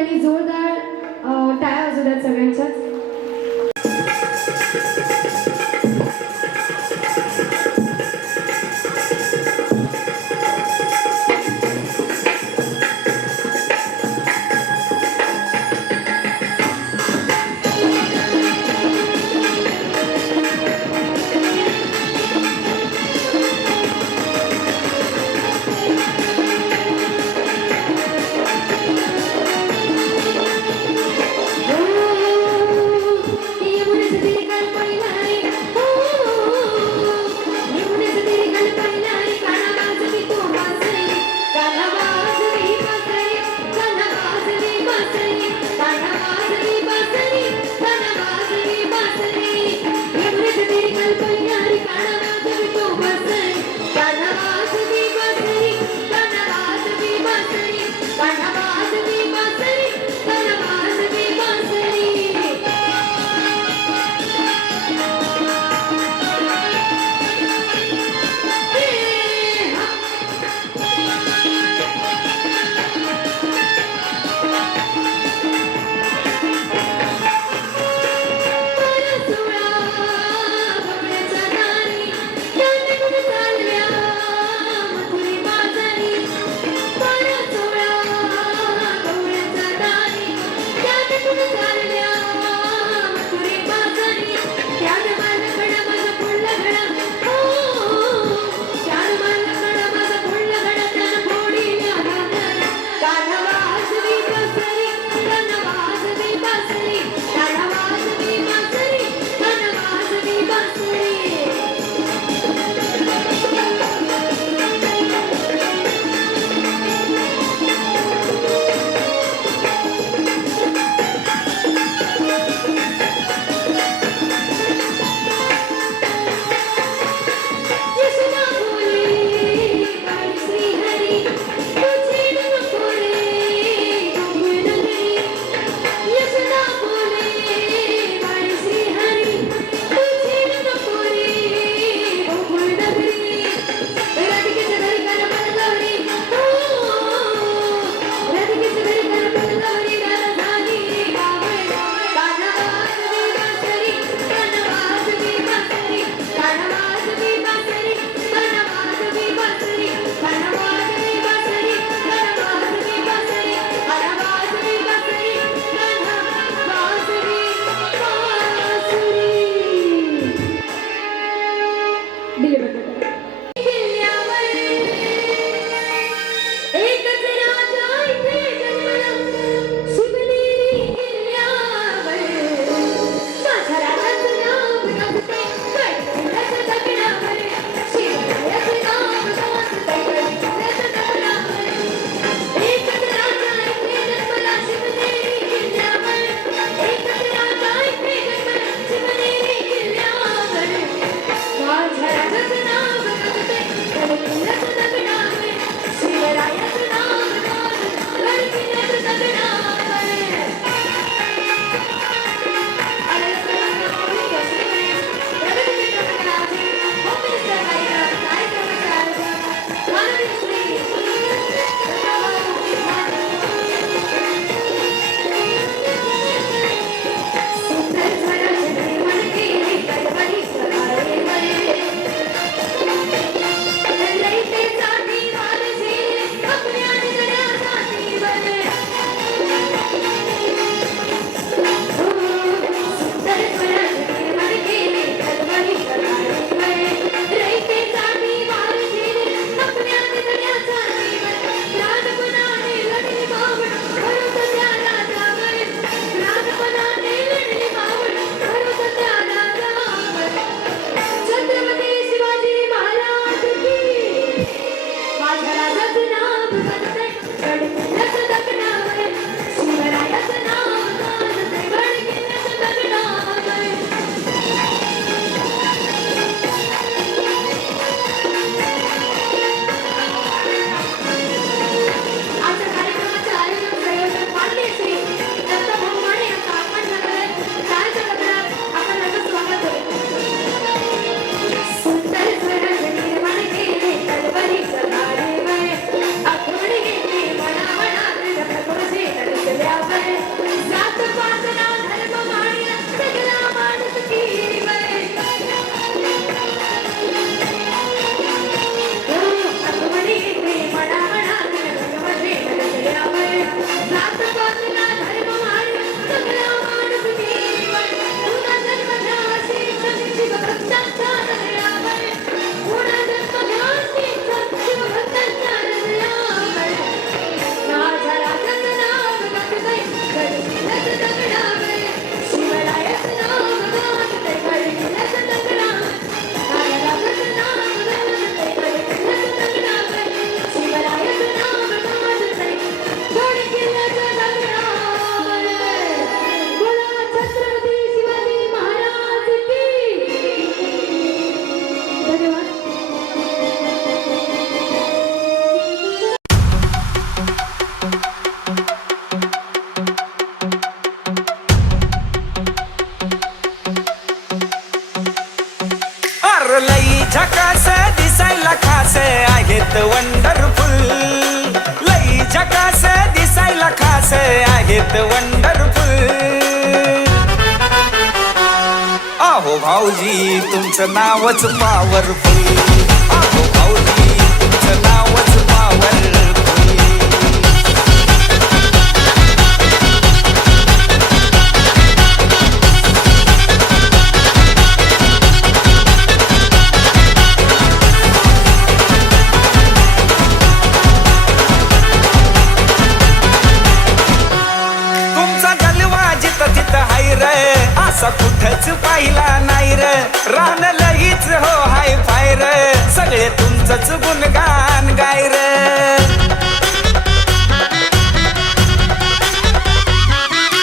ठिकाणी जोरदार टाळ्या वाजू द्यात सगळ्यांच्याच. झकास आहेत वंडरफुल, लई झकास दिसायला खास आहेत वंडरफुल. अहो भाऊजी तुमचं नावच पॉवरफुल, अहो भाऊजी तुमचं नावच पॉवरफुल. असा कुठंच पाहिला नाही र, रान लईच हो हाय फायर, सगळे तुमचंच गुणगान गाय र.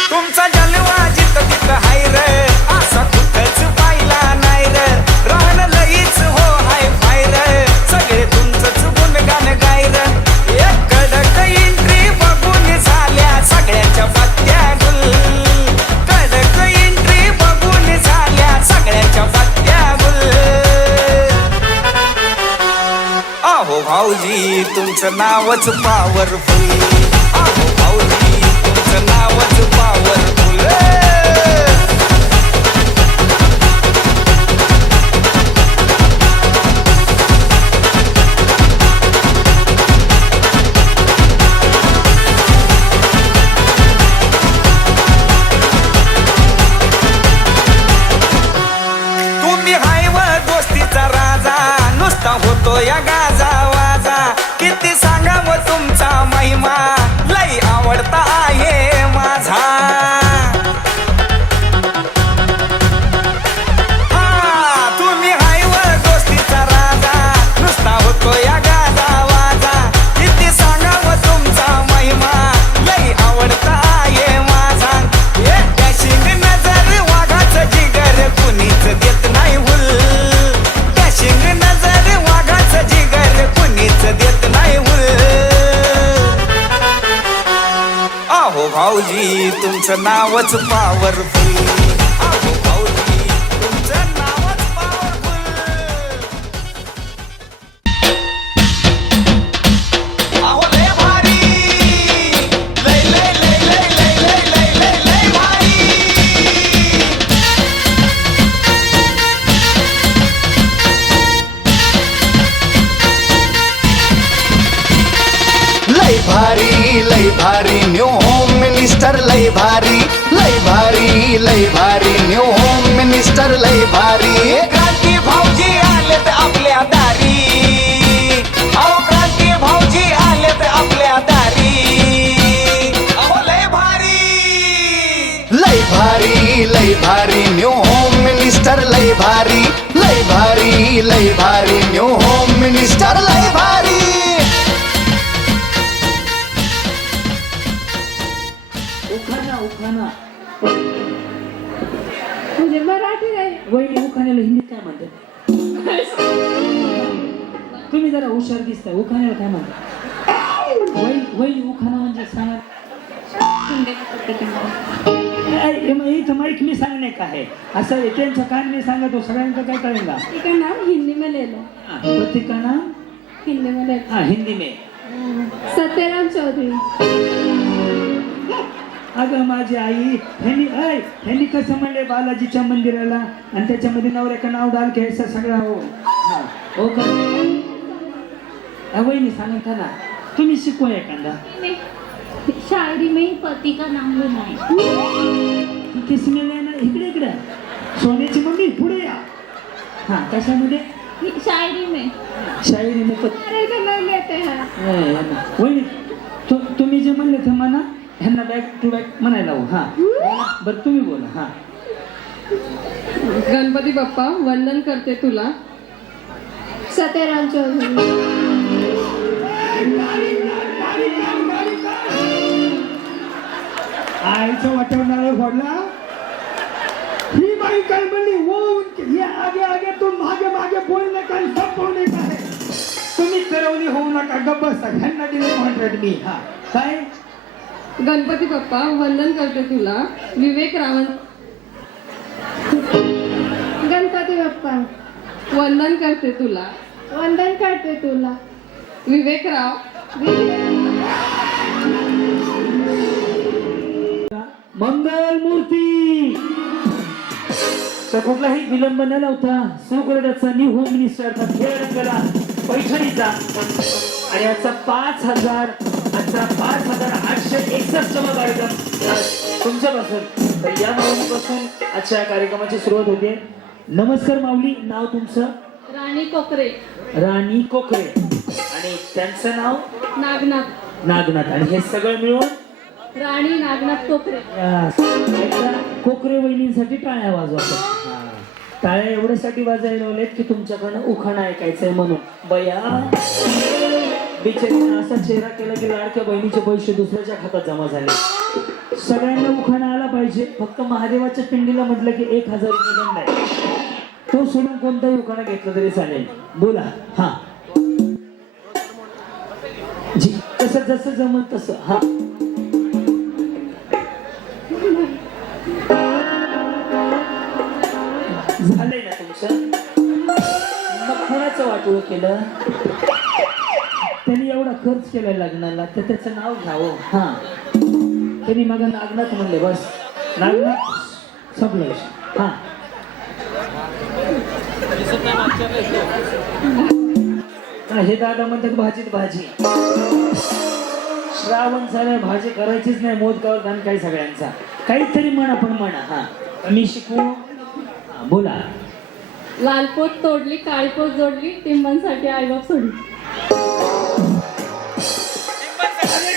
तुमचा जलवा जिथं तिथं हाय र, असा कुठंच पाहिला नाही र, रान लईच हो हाय फायर, सगळे तुमचंच गुणगान गाय र. एक कडक एंट्री बघून झाल्या सगळ्यांच्या पत्त्या गुल, सगळ्यांच्या पत्त्या गुल. अहो भाऊजी तुमचं नावच पॉवरफुल, अहो भाऊजी तुमचं नावच पॉवरफुल. होतो या गाजा वाजा, किती सांगाव तुमचा महिमा, लई आवडता आहे माझा. हा तुम्ही हाय व दोस्तीचा राजा, नुसता होतो या गाजा वाजा, किती सांगाव तुमचा महिमा, लई आवडता आहे माझा. डॅशिंग नजर वाघाचं जिगर कुणीच देत नाही हुल, डॅशिंग नजर जिगर कुणीच देत नाही हुल. अहो भाऊजी तुमचं नावच पॉवरफुल, अहो भाऊजी तुमचं नावच पॉवरफुल. अहो लय भारी, लय लय लय लय लय लय लय लय लय भारी. लय भारी न्यू होम मिनिस्टर, लय भारी लय भारी लय भारी न्यू होम मिनिस्टर, लय भारी. क्रांती भाऊजी आलेत आपल्या दारी, अहो क्रांती भाऊजी आलेत आपल्या दारी. अहो लय भारी, लय भारी लय भारी न्यू होम मिनिस्टर, लय भारी लय भारी लय भारी न्यू होम मिनिस्टर, लय भारी. उखाणा म्हणजे मराठी नाही. वहिनी उखाण्याला हिंदीत काय म्हणतात? तुम्ही जरा हुशार दिसता, उखाण्याला काय म्हणतात? वहिनी उखाणा म्हणजे सांगा. इथं माईक मी सांगणे का है, असं आहे त्यांचं कान मी सांगतो, सगळ्यांचं काय कळेल का? का नाम हिंदी में ले लो. पति का नाम हिंदी में ले. हाँ हिंदी में सत्यराम चौधरी. अगं माझी आई ह्यांनी कसं म्हणले बालाजीच्या मंदिराला, आणि त्याच्यामध्ये नवऱ्याचं नाव डाल घ्यायचं सगळा. हो का वहिनी सांगता ना, तुम्ही शिकवा एखादा. शायरी में पति का नाम लेना है. किसने लेना? इकडे सोन्याची मम्मी पुढे या. हा कशामध्ये? शायरी में. शायरी में पति. अरे तो नहीं लेते हैं. वहिनी तुम्ही जे म्हणले ते म्हणा, ह्यांना बॅक टू बॅक म्हणायला लावू. हा बरं तुम्ही बोला. हा गणपती बाप्पा वंदन करते तुला. सत्यराम चौधरी. आईचं वाटवणारे फोडला. ही बाई काय म्हणली, वो ये आगे आगे तुम मागे मागे बोलणे काय सब बोलणे काय. तुम्ही तरवली होऊ नका, गप्प बसा. ह्यांना दिले कॉन्ट्रॅक्ट मी. हा काय? गणपती बाप्पा वंदन करते तुला. विवेक रावण. गणपती बाप्पा वंदन करते तुला. वंदन करते तुला. विवेकराव. मंगल मूर्ती. तर कुठलाही विलंब न लावता सुकृताचा न्यू होम मिनिस्टरचा खेळ रंगला पैठणीचा आणि आजचा 5,861 कार्यक्रम तुमच्यापासून. तर या माऊलीपासून आजच्या कार्यक्रमाची सुरुवात होते. नमस्कार माऊली, नाव तुमचं? राणी कोकरे. राणी कोकरे. आणि त्यांचं नाव? नागनाथ. नागनाथ. आणि हे सगळं मिळून राणी नागनाथ कोकरे. एकदा कोकरे वहिनींसाठी टाळ्या वाजवा. टाळ्या एवढ्यासाठी वाजायला लावलेत की तुमच्याकडनं उखाणा ऐकायचंय म्हणून. बया बिचारीने असा चेहरा केला की लाडक्या बहिणीचे पैसे दुसऱ्याच्या खात्यात जमा झाले. सगळ्यांना उखाणा आला पाहिजे. फक्त महादेवाच्या पिंडीला म्हटलं की 1,000 रुपये दंड आहे. तो सोडून कोणताही उखाणा घेतला तरी चालेल. बोला. हा जी, तसं जसं जमल तसं. हा झालंय ना तुमचं? मग कोणाचं वाटोळ केलं? त्यांनी एवढा खर्च केलाय लग्नाला तर त्याचं नाव घ्यावं. हा त्यांनी मग नागनाथ म्हणले. बस नागनाथ संपलं. हा हे दादा म्हणतात भाजीत भाजी. श्रावण झालं, भाजी करायचीच नाही. मोदकावर दान काही सगळ्यांचा. काहीतरी म्हणा पण म्हणा. हा मी शिकू. बोला. लालपोत तोडली, काळीपोत जोडली, टिंबांसाठी आईबाप सोडली.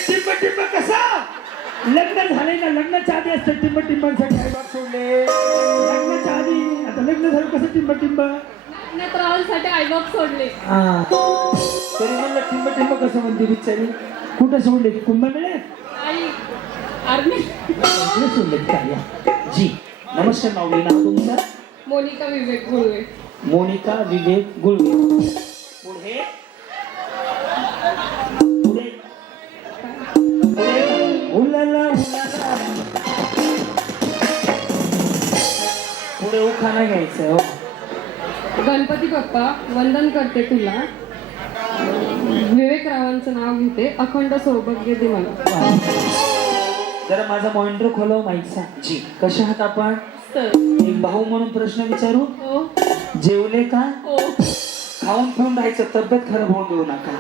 टिंब टिंब कसा? लग्न झाले ना, लग्नाच्या आधी असतं टिंब टिंबांसाठी आईबाप सोडले. लग्नाच्या आधी. आता लग्न झालं कसं टिंब टिंब? नागनाथ रावांसाठी आईबाप सोडले. तरी म्हणलं टिंब टिंब कसं म्हणते बिचारी. कुठं सोडले? कुंभमेळ्यात? आई आर्मी. सोडले काय? जी नमस्कार माऊली, नाव तुमचं? मोनिका विवेक गुळवे. मोनिका विवेक गुळवे. पुढे पुढे उलाला उलाला. पुढे उखाणा घ्यायचं. गणपती बाप्पा वंदन करते तुला. विवेकरावांचं नाव घेते. अखंड सौभाग्य दे मला. जरा माझा मॉनिटर खोलव माईकचा. जी कशा आहात आपण? एक भाऊ म्हणून प्रश्न विचारू. हो. जेवले का? हो. खाऊन पिऊन राहायचं, तब्येत खराब होऊन देऊ नका.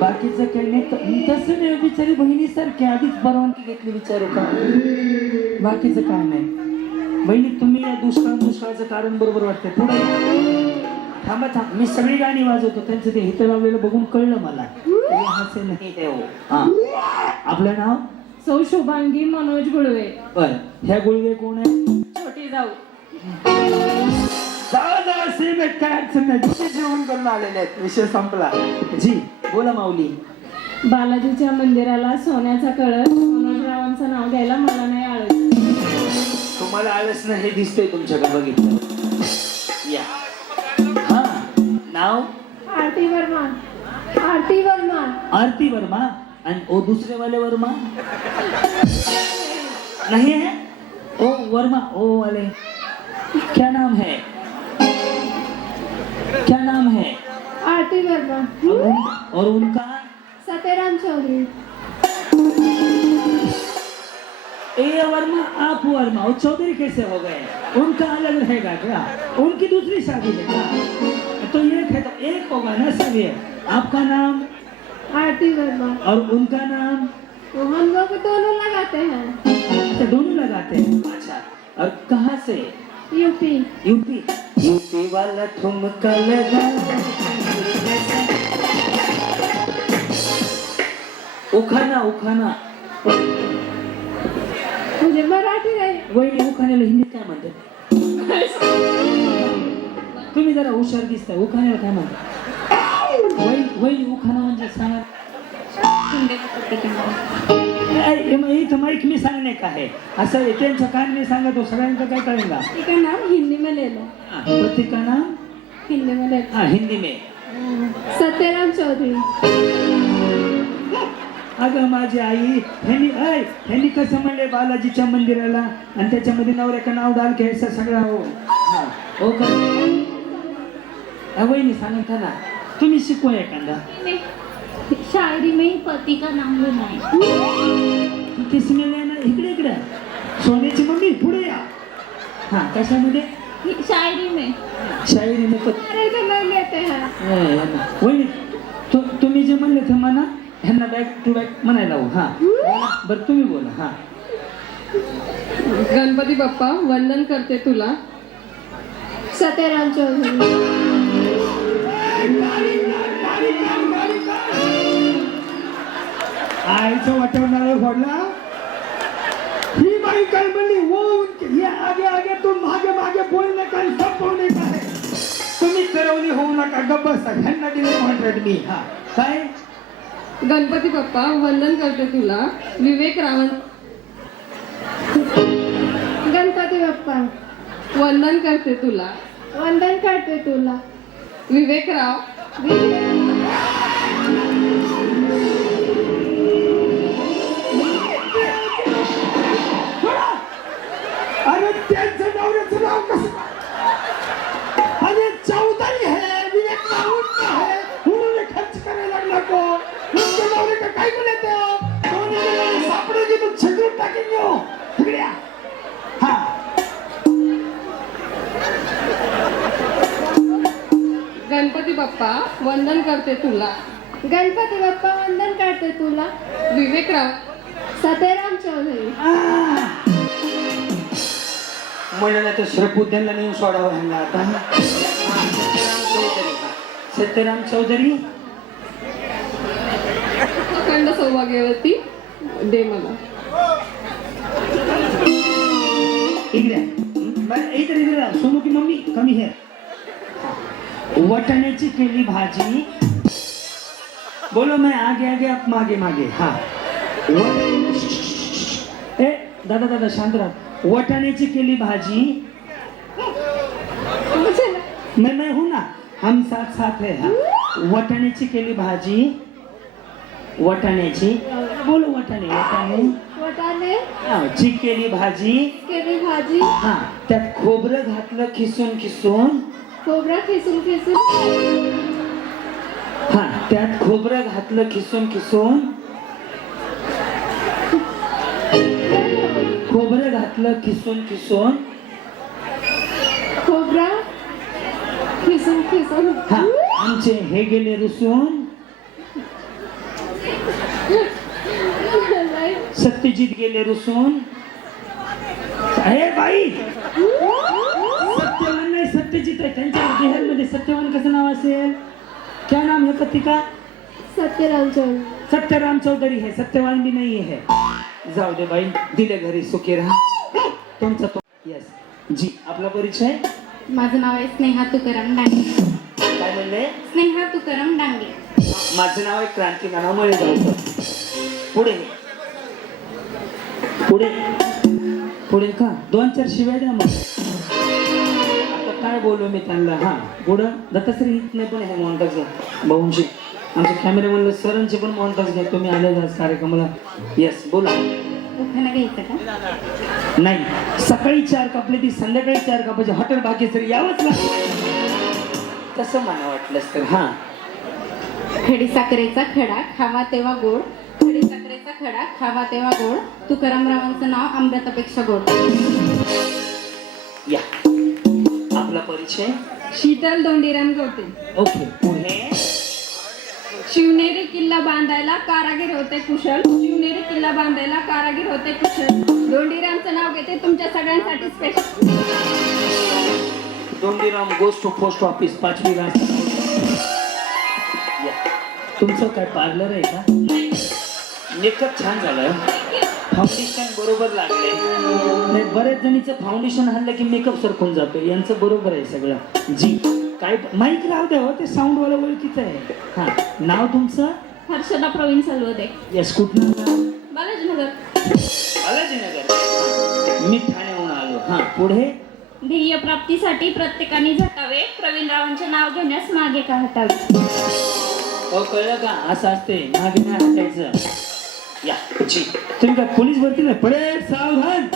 बाकीचं काही नाही. तसं नाही बिचारी बहिणीसारखी आधीच परवानगी घेतली विचारू का? बाकीचं काय नाही. बहिणी तुम्ही या दुष्काळाचं कारण बरोबर वाटतंय. पुढे थांबा थांब. मी सगळी गाणी वाजवतो. त्यांचं ते हित लावलेलं बघून कळलं मला. हसे नाही देव. हा आपलं नाव? सौ शुभांगी मनोज गुळवे. बर. ह्या गुळवे कोण आहे? छोटी जाऊ. जाऊ श्रीमेट काय अडचण नाही. तिथे जेवण करून आलेले आहेत. विषय संपला. जी बोला माऊली. बालाजीच्या मंदिराला सोन्याचा कळस. मनोजरावांचं नाव घ्यायला मला नाही आळस. तुम्हाला आळस नाही हे दिसतंय तुमच्याकडे बघितलं. या. हा नाव? आरती वर्मा. आरती वर्मा. आरती वर्मा. आणि ओ दूसरे वाले वर्मा नहीं है? ओ वर्मा ओ वाले क्या नाम है? क्या नाम है? आरती वर्मा. और उनका? सत्यराम चौधरी. ए वर्मा आप वर्मा और चौधरी कैसे हो गए? उनका अलग रहेगा क्या? उनकी दूसरी शादी है क्या? तो एक है तो एक होगा ना सब. ये आपका नाम? आरती वर्मा. और उनका नाम? तो हम लोग दोनों लगाते हैं. अच्छा दोनों लगाते हैं. अच्छा और कहाँ से? यूपी. यूपी. यूपी वाला ठुमका लगा. उखाना उखाना. मुझे मराठी नाही. वहिनी उखाण्याला हिंदीत काय म्हणतात? तुम्ही जरा हुशार दिसताय. उखाण्याला काय म्हणतात? वहिनी उखाणा म्हणजे सांगा. इथं माईक मी सांगणे का है? असं आहे त्यांचं कान मी सांगतो. सगळ्यांचं काय कळेगा? का नाम हिंदी में ले लो. पति का नाम? हिंदी में ले. हाँ हिंदी में. सत्यराम चौधरी. अगं माझी आई ह्यांनी कसं म्हणले बालाजीच्या मंदिराला आणि त्याच्यामध्ये नवऱ्याचं नाव डाल घ्यायचं सगळं. हो हा हो का? वहिनी सांगता ना तुम्ही शिकवा एखादा शायरी में पति का नाम लेना है ते सिंगल आहे ना इकडे इकडे सोन्याची मम्मी पुढे या. हा कशामध्ये शायरी में शायरी में पत अरे तो नहीं लेते हैं. वहिनी तुम्ही जे म्हणले ते म्हणा ह्यांना बॅक टू बॅक म्हणायला लावू हा बरं तुम्ही बोला हा गणपती बाप्पा वंदन करते तुला. सत्यराम चौधरी. आईचं वाटवणार नारळ फोडला. ही बाई काय म्हणली वो ये आगे आगे तुम मागे मागे बोलणे काय सब बोलणे काय तुम्ही तरवली होऊ नका गप्प बसा. ह्यांना दिले कॉन्ट्रॅक्ट मी. हा काय गणपती बाप्पा वंदन करते तुला. विवेक रावण. गणपती बाप्पा वंदन करते तुला. वंदन करते तुला. विवेक राव. अरे त्यांचं नवऱ्याचं नाव कसं अरे चौधरी है विवेक राऊत है उन्होंने खर्च करायला लागला को तुमचे नवरे का काय बोलते हो दोन्ही सापडेगी तो छिद्रून टाकेंगे हो इकडे या. हा गणपती बाप्पा वंदन करते तुला. गणपती बाप्पा वंदन करते तुला. विवेक राव. सत्यराम चौधरी. म्हणलं तर श्रपुद्यांना नेऊन सोडावं ह्यांना आता सत्यराम चौधरी अखंड सौभाग्यवती दे मला. इकडे इकडे इकडे सोनू की मम्मी कमी है वटाण्याची केली भाजी बोलो मैं आगे आगे आप मागे मागे हा ए दादा दादा शांत राहा. वटाण्याची केली भाजी मैं हूं ना हम साथ साथ है हा वटाण्याची केली भाजी वटाण्याची बोलो वटाणे वटाणे वटाणे ची केली भाजी केली भाजी. हा त्यात खोबरं घातलं खिसून खिसून खोबरा खिसून खिसून. हा त्यात खोबरं घातलं खिसून खिसून खोबरं घातलं खिसून खिसून खोबरा खिसून खिसून. हा आमचे हे गेले रुसून सत्यजित गेले रुसून. अरे बाई सत्यवान नाही सत्यजित आहे त्यांच्या बिहारमध्ये सत्यवान कसं नाव असेल क्या नाम है पति का सत्यराम चौधरी. सत्यराम चौधरी है सत्यवान भी नहीं है. जाऊ दे बाई दिले घरी सुखी राहा तुमचा तो यस जी आपला परिचय. माझं नाव आहे स्नेहा तुकाराम डांगे. काय म्हणले स्नेहा तुकाराम डांगे. माझं नाव आहे क्रांती नानामुळे जाऊकर. पुढे पुढे पुढे का 2-4 शिव्या द्या मग आता काय बोलू मी त्यांना. हा पुढं दत्तश्री नाही पण आहे मोहनताज घ्या भाऊंशी आमच्या कॅमेरामॅनला सरांचे पण मोहनताज घ्या तुम्ही आले आज कार्यक्रमाला. येस बोला. उखाणा घ्यायचं का नाही सकाळी 4 कापले ती संध्याकाळी 4 कापायचे हॉटेल भाग्यश्री यावंच लागतं तसं मला वाटलंच तर. हा खडी साखरेचा खडा खावा तेव्हा गोड. खडी साखरेचा खडा खावा तेव्हा गोड. तुकारामरावांचं नाव अमृतापेक्षा गोड. या आपला परिचय. शीतल दोंडीराम गवते. ओके पुढे शिवनेरी किल्ला बांधायला कारागीर होते कुशल. शिवनेरी किल्ला बांधायला कारागीर होते कुशल. दोंडीरामचं नाव घेते तुमच्या सगळ्यांसाठी special. Dondiram goes to post office 5वी ला. तुमचं काय पार्लर आहे का मेकअप छान झालं फाउंडेशन बरोबर लागले नाही बरेच जणीचं फाउंडेशन हल्लं की मेकअप सरकून जातो यांचं बरोबर आहे सगळं. जी काय माईक राहू द्या हो ते साऊंड वाला ओळखीचं आहे. हा नाव तुमचं हर्षदा प्रवीण सलवदे. यस कुठनं बालाजीनगर. बालाजीनगर. मी ठाण्याहून आलो. हा पुढे ध्येय प्राप्तीसाठी प्रत्येकाने झटावे. प्रवीण रावांचे नाव घेण्यास मागे का हटावे. हो कळलं का असं असते मागे नाही हटायचं. या जी तुम्ही काय पोलीस भरती नाही पडेल सावधान.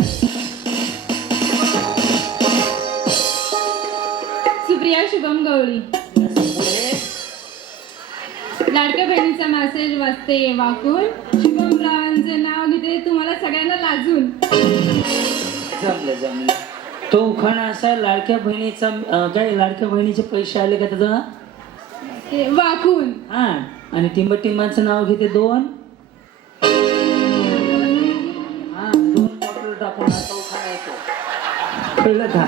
सुप्रिया शुभम गवळी. लाडक्या बहिणीचा मेसेज वाचते वाकून, शुभमरावांचे नाव घेते तुम्हाला सगळ्यांना लाजून. जमलं तो उखाणा असा लाडक्या बहिणीचा काय लाडक्या बहिणीचे पैसे आले का त्याचा ते वाकून. हा आणि टिंबाचं नाव घेते 2 बॉटल टाकून असा उखाणा येतो कळलं का?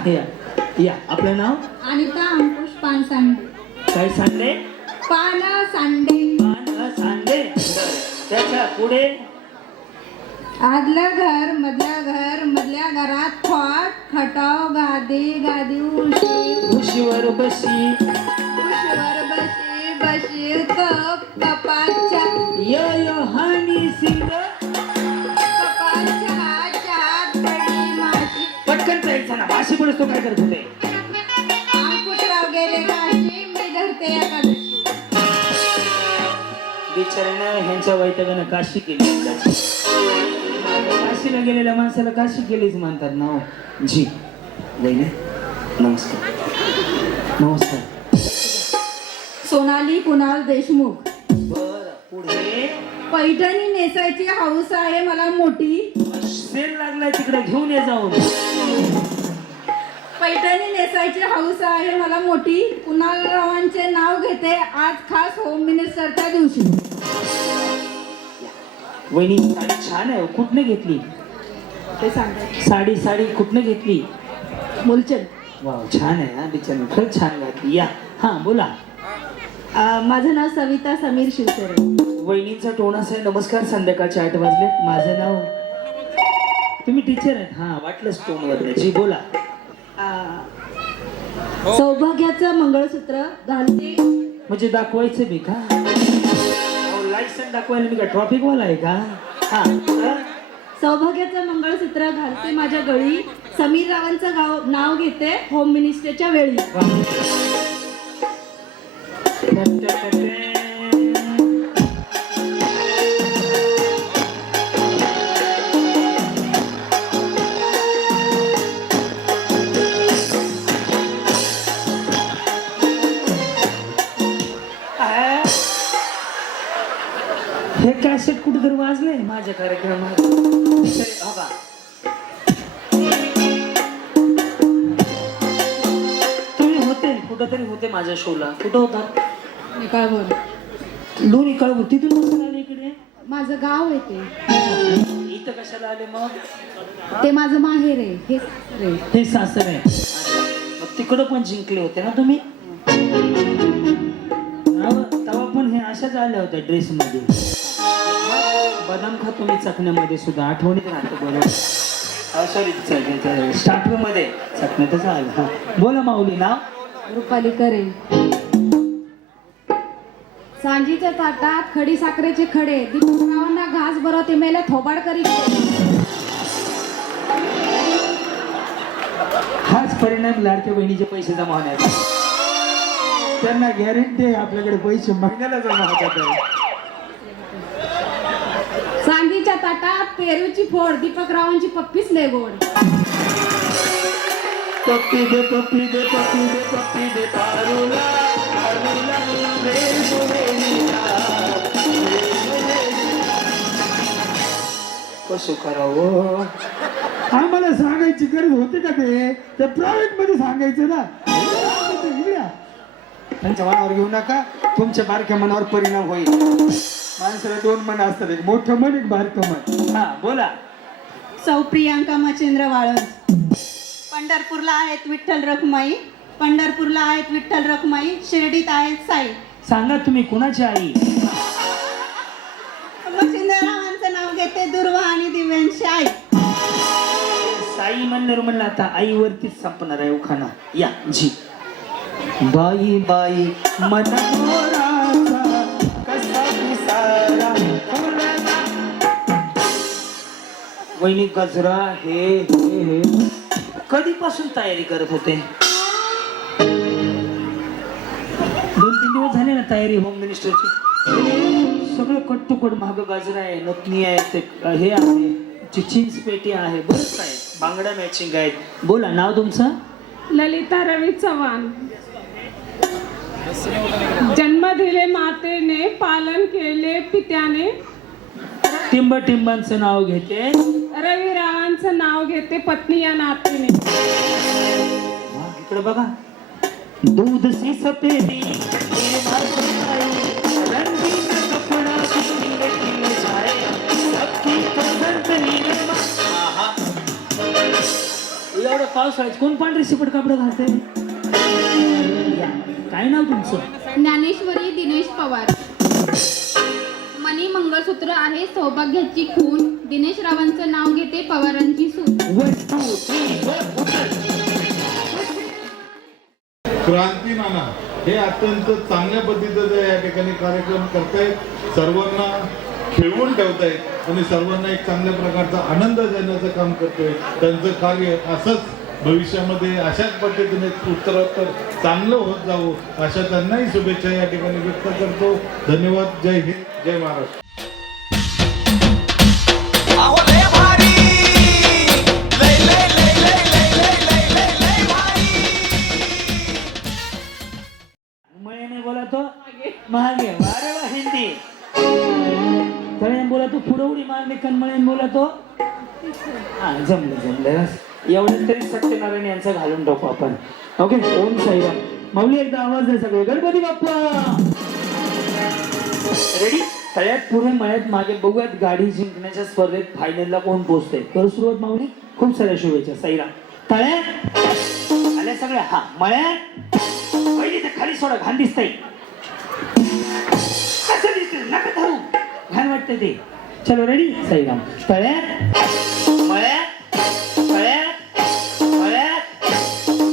या आपलं नाव अनिता अंकुश पानसांडे. काय सांडे? पान सांडे. सांडे. त्याच्या पुढे आदलं घर मधल्या घरात खॉट खटाव गादी उशीवर बशी बशी कप कपाच्या हानी सिंग चहात पडी माशी. पटकन जायचं ना माशी पुढे तो काय करत होते? अंकुशराव गेले काशी मी धरते एकादशी. बिचाऱ्यानं ह्यांच्या वैतागानं काशी केली. काशीला गेलेल्या माणसाला काशी केलीच म्हणतात ना. जी वहिनी नमस्कार. सोनाली कुणाल देशमुख. बर पुढे पैठणी नेसायची हौस आहे मला मोठी. सेल लागलाय तिकडे घेऊन ये जाऊन. पैठणी नेसायची हौस आहे मला मोठी. कुणालरावांचे नाव घेते आज खास होम मिनिस्टरच्या दिवशी. वहिनी साडी छान आहे. कुठनं घेतली? ते सांगा. साडी कुठनं घेतली? मुलचंद. वाव छान आहे हा बिचारी खरंच छान घातली. या हा बोला. माझं नाव सविता समीर शिवसेरे. वहिनींचा टोन असा आहे. नमस्कार संध्याकाळचे 8 वाजले. माझं नाव तुम्ही टीचर आहेत? हा वाटलंच टोन वगैरे. जी बोला. सौभाग्याचं मंगळसूत्र घालते. म्हणजे दाखवायचं मी का? लायसन दाखवायला मी का ट्रॉफिक वाला आहे का? हा सौभाग्याचं मंगळसूत्र घालते माझ्या गळी. समीर रावांचं नाव घेते होम मिनिस्टरच्या वेळी. हे कॅसेट कुठेतरी वाजलंय माझ्या कार्यक्रमात. तुम्ही होते कुठंतरी होते माझ्या शोला. कुठं होता? दोन्ही कळव. तिथून कसं आले इकडे? माझं गाव येते. इथं कशाला आले मग? ते माझं माहेर आहे. हे सासर आहे. मग तिकडं पण जिंकले होते ना तुम्ही? तेव्हा पण हे अशाच आल्या होत्या ड्रेस मध्ये. बदाम खा तुम्ही चकण्यामध्ये सुद्धा आठवणीत राहतो. बरोबर. सॉरी स्टार्टर मध्ये चकण्यातच आलं. हा बोला माऊली. नाव रुपाली करे. सांजीच्या ताटात खडी साखरेचे खडे. दीपकरावांना घास बरं ते मेले थोबाड करी. हाच परिणाम लाडक्या बहिणीचे पैसे जमा होण्याचा. त्यांना गॅरंटी आहे आपल्याकडे पैसे महिन्याला जमा होतात. सांजीच्या ताटात पेरूची फोड. दीपकरावांची पप्पीच लय गोड. पप्पी दे पप्पी दे पप्पी दे पप्पी दे पारूला पारूला रे सुरेलीला. कसं करावं? आम्हाला सांगायची गरज होती का? ते प्रायव्हेट मध्ये सांगायचं ना. त्यांच्या मनावर घेऊ नका. तुमच्या बारक्या मनावर परिणाम होईल. माणसाला 2 मन असतात. एक मोठं मन एक बारकं मन. हा बोला. सौ प्रियांका मच्छिंद्र वाळंज. पंढरपूरला आहेत विठ्ठल रखुमाई. पंढरपूरला आहेत विठ्ठल रखुमाई. शिर्डीत आहेत साई. सांगा तुम्ही कुणाची आई? मच्छिंद्ररावांचं नाव घेते दुर्वा आणि दिव्यांची आई. साई म्हणलं आता आईवरतीच संपणार आहे उखाणा. या जी. बाई बाई मनोराचा कसा पिसारा. वहिनी गजरा हे कधीपासून तयारी करत होते? 2-3 दिवस झाले ना तयारी होम मिनिस्टरची. सगळं कट टू कट. महाग गजरा आहे, नथनी आहे, ते हे आहे, चिंच पेटी आहे, बरंच आहे, बांगड्या मॅचिंग आहेत. बोला नाव तुमचं? ललिता रवी चव्हाण. जन्म दिले मातेने, पालन केले पित्याने, टिंबांचं नाव घेते. रविरावांचं नाव घेते पत्नी या नातीने. इकडे बघा. दूध सी सफेदी तेरे माथे आई, रंगीन कपड़ा खिले खिले जाए, सबकी पसंद हीरे मा. आहा. एवढं पावसाळ्यात कोण पांढरे शिपट कपडे घालते? काय नाव तुमचं? ज्ञानेश्वरी दिनेश पवार. मनी मंगळसूत्र आहे सौभाग्याची खून, दिनेश रावांचं नाव घेते पवारांची सून. क्रांती नाना हे अत्यंत चांगल्या पद्धतीचा या ठिकाणी कार्यक्रम करतायत, सर्वांना खेळवून ठेवतायत आणि सर्वांना एक चांगल्या प्रकारचा आनंद देण्याचं काम करतोय. त्यांचं कार्य असंच भविष्यामध्ये अशाच पद्धतीने उत्तरोत्तर चांगलं होत जावं अशा त्यांनाही शुभेच्छा या ठिकाणी व्यक्त करतो. धन्यवाद. जय हिंद, जय महाराष्ट्र. अहो लय भारी, लय लय लय लय लय लय लय लय लय भारी. मळ्याने बोला तो महागे. अरे वा हिंदी. तळ्याने बोला तो पुढे उडी मारणे. कणमळ्याने बोला तो हा जमलं. एवढं तरी सत्यनारायण यांचं घालून टाकू आपण. ओके. ओम साईराम. माऊली एकदा आवाज द्या सगळे. गणपती बाप्पा. रेडी. तळ्यात पुढे मळ्यात मागे बघूयात गाडी जिंकण्याच्या स्पर्धेत फायनलला कोण पोहोचतंय. करू सुरुवात माऊली. खूप साऱ्या शुभेच्छा. साईराम. तळ्यात आल्या सगळ्या. हा मळ्यात पहिली तर खाली सोडा. घाण दिसतंय. कसं दिसतंय नका धावू. घाण वाटतंय ते. चलो रेडी. साईराम. तळ्यात मळ्यात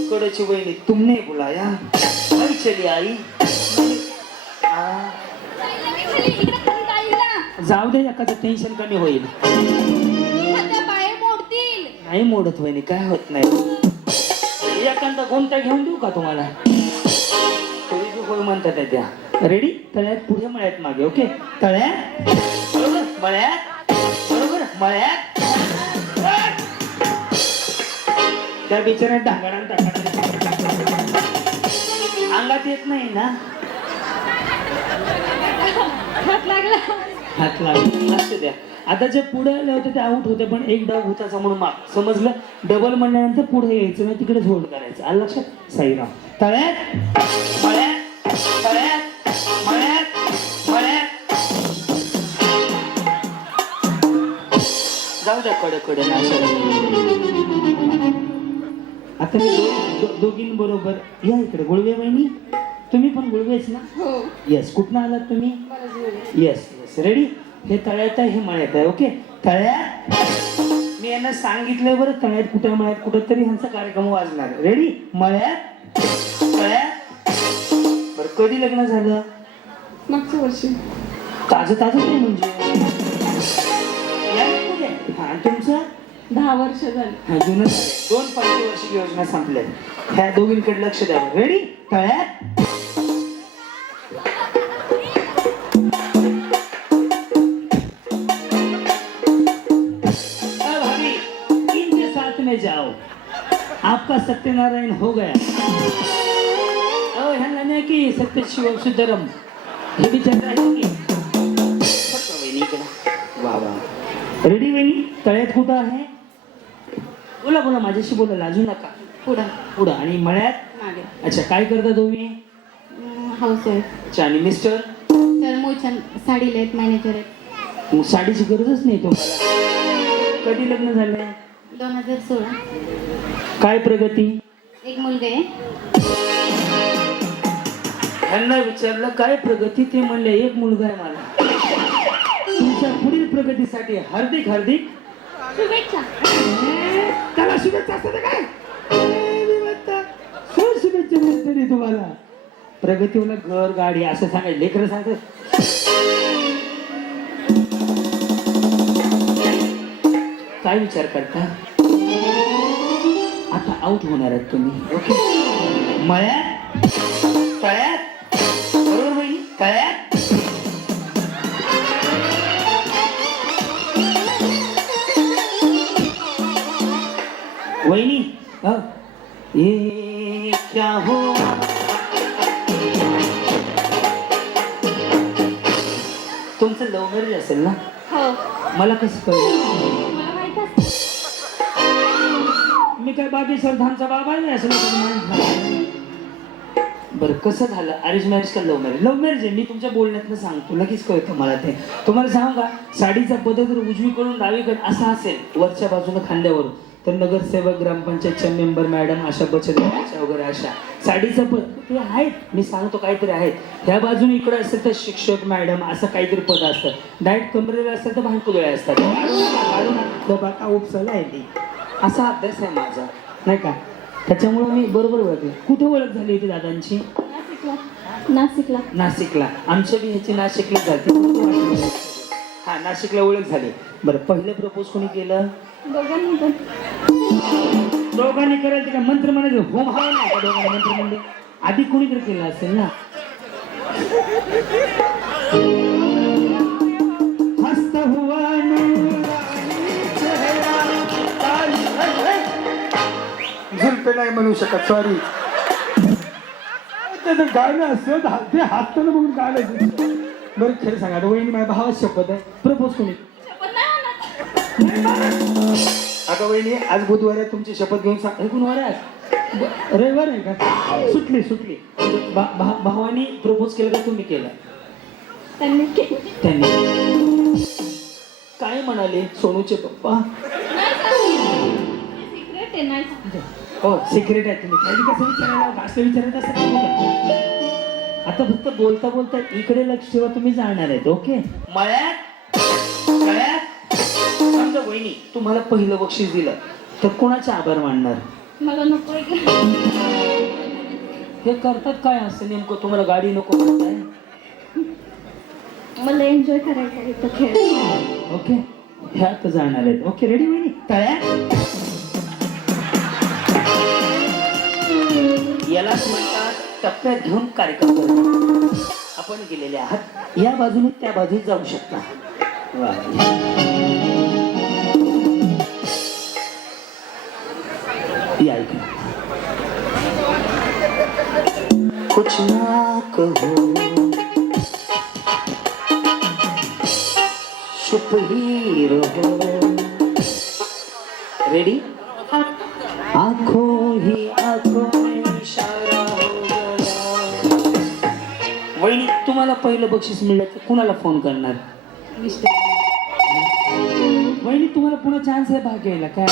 कडची बहिणी तुमने बुलाया, नहीं चली आई. जाऊ दे एखादं टेन्शन कमी होईल. नाही मोडत वहिनी काय होत नाही. एखादा गोमटा घेऊन देऊ का तुम्हाला? तरी बी होय म्हणतात त्या. रेडी. तळ्यात पुढे मळ्यात मागे. ओके. तळ्यात बरोबर मळ्यात बरोबर मळ्यात. त्या बिचाऱ्या ढांगडान अंगात येत नाही ना. हात लागला. लक्ष द्या. आता जे पुढे आले होते ते आउट होते पण एक डाव होता म्हणून माग. समजलं. डबल म्हणल्यानंतर पुढे यायचं नाही तिकडे होल्ड करायचं. आलं लक्षात. साईराम. तळ्यात मळ्यात तळ्यात मळ्यात मळ्यात. जाऊ द्या कडे ना. आता मी दोघींबरोबर या इकडे. गुळवे वहिनी तुम्ही पण गुळवेच ना? हो. येस. कुठनं आलात तुम्ही? Yes yes. रेडी. हे तळ्यात आहे हे मळ्यात आहे. ओके. तळ्यात मी यांना सांगितलं बरं. तळ्यात कुठं मळ्यात कुठं तरी ह्यांचा कार्यक्रम वाजणार. रेडी. मळ्यात तळ्यात. बरं कधी लग्न झालं? मागच्या वर्षी. ताजं नाही म्हणजे. हा तुमचं 10 वर्ष झाली. हा जुनं झालं. 2 पंचवार्षिक योजना संपल्या. ह्या दोघींकडे लक्ष द्यावं. रेडी. तळ्यात भाभी इनके साथ में जाओ. आपका सत्यनारायण हो गया. ह्यांना नाही की सत्यशिव सुंदरम हे विचार वा वा. रेडी वहिनी. तळ्यात कुठं आहे? बोला बोला माझ्याशी बोला. लाजू नका. पुढं आणि मळ्यात मागे. अच्छा. काय करता तुम्ही? House wife. अच्छा. आणि मिस्टर? तर मोचन साडीला आहेत, मॅनेजर आहेत. मग साडीची गरजच नाही तुम्हाला. कधी लग्न झालंय? 2016. काय प्रगती? एक मुलगा आहे. ह्यांना विचारलं काय प्रगती ते म्हणले एक मुलगा आहे मला. तुमच्या पुढील प्रगतीसाठी हार्दिक हार्दिक शुभेच्छा. त्याला शुभेच्छा असतात काय? शुभेच्छा मिळते नाही तुम्हाला. प्रगतीला घर गाडी असं सांगायचं. लेकरं सांगत काय विचार करता? आता आउट होणार आहेत तुम्ही. ओके. मळ्यात तळ्यात बरोबर बहिणी. तळ्यात वहिनी. ये क्या हो हो मला कसं कळलं? मला माहित असतं. मी काय बागेश्वर धामचा बाबा आहे असं लोकांना माहित नाही. बरं कसं झालं अरेंज मॅरेज का लव्ह मॅरेज? लव्ह मॅरेज आहे. मी तुमच्या बोलण्यातनं सांगतो लगेच कळतं मला ते. तुम्हाला सांगू का साडीचा पदर जर उजवीकडून डावीकडे असा असेल वरच्या बाजूनं खांद्यावरून तर नगरसेवक ग्रामपंचायतच्या मेंबर मॅडम अशा बचत गटाच्या वगैरे अशा साडीचं पद ते आहेत मी सांगतो काहीतरी आहेत. ह्या बाजूने इकडे असेल तर शिक्षक मॅडम असं काहीतरी पद असतं. डायरेक्ट कमरेला असेल तर भांडकुदळे असतात. काढू नका बाबा का उपसाला आहे ती असा अभ्यास आहे माझा नाही का. त्याच्यामुळे मी बरोबर ओळखले. कुठे ओळख झाली होती दादांची? नाशिकला. नाशिकला. आमच्या बी ह्याची नाशिकला झाली. हा नाशिकला ओळख झाली. बरं पहिलं प्रपोज कोणी केलं? दोघांनी पण. दोघांनी करायचं का मंत्र म्हणायचं होम हवा नाही का दोघांनी मंत्र म्हणले आधी कोणीतरी केलं असेल ना. हस्त हुआ झुलपे नाही म्हणू शकत सॉरी. त्याचं गाणं असं ते हातानं बघून गाणं. बरं खरं सांगा आता वहिनी माझ्या भावाची शपथ आहे. प्रपोज कोणी? अगं वहिनी आज बुधवार आहे तुमची शपथ घेऊन सांग. हे गुरुवार आहे आज? रविवार आहे का? सुटली सुटली. भावानी प्रपोज केलं का तुम्ही केलं? त्यांनी त्यांनी काय म्हणाले सोनूचे पप्पा? सिक्रेट आहे नाही सांगते. हो सिक्रेट आहे. तुम्ही काही कसं विचारायला असं विचारत असं आता फक्त बोलता बोलता इकडे लक्ष ठेवा तुम्ही जाणार आहेत. ओके मळ्यात समजा वहिनी तुम्हाला पहिलं बक्षीस दिलं तर कोणाचे आभार मानणार? मला नको हे करतात काय असं नेमकं? तुम्हाला गाडी नको म्हणताय? मला एन्जॉय करायचं आहे तो खेळ. ओके ह्यात जाणार आहेत. ओके रेडी वहिनी तळ्या यालाच म्हणतात टप्प्यात घेऊन कार्यक्रम करतो. आपण गेलेले आहात या बाजूने त्या बाजूने जाऊ शकता. वा. या इकडे. कुछ ना कहो चुप ही रहो. रेडी आंखों ही आंखों में इशारा हो गया. वहिनी तुम्हाला पहिलं बक्षीस मिळलं तर कुणाला फोन करणार? वहिनी तुम्हाला पुन्हा चान्स आहे भाग घ्यायला काय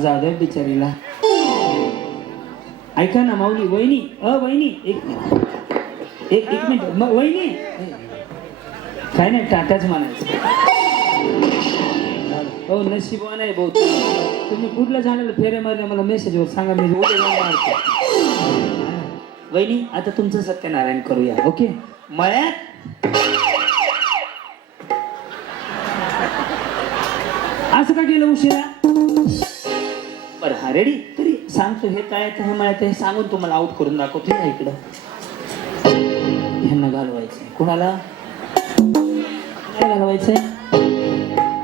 जाऊ दे बिचारीला. ऐका ना माऊली वहिनी वहिनी एक मिनिट वहिनी काय नाही टाटाच म्हणायचं. हो नशिबवान आहे भाऊ. तुम्ही कुठल्या झाडाला फेरे मारले मला मेसेजवर सांगा मी उद्या जाऊन मारतो. वहिनी आता तुमचं सत्यनारायण करूया. ओके मळ्यात असं का केलं उशिरा? बरं हा रेडी तरी सांगतो. हे तळ्यात हे मळ्यात हे सांगून तुम्हाला आउट करून दाखवतो. या इकडं ह्यांना घालवायचंय. कुणाला घालवायचंय?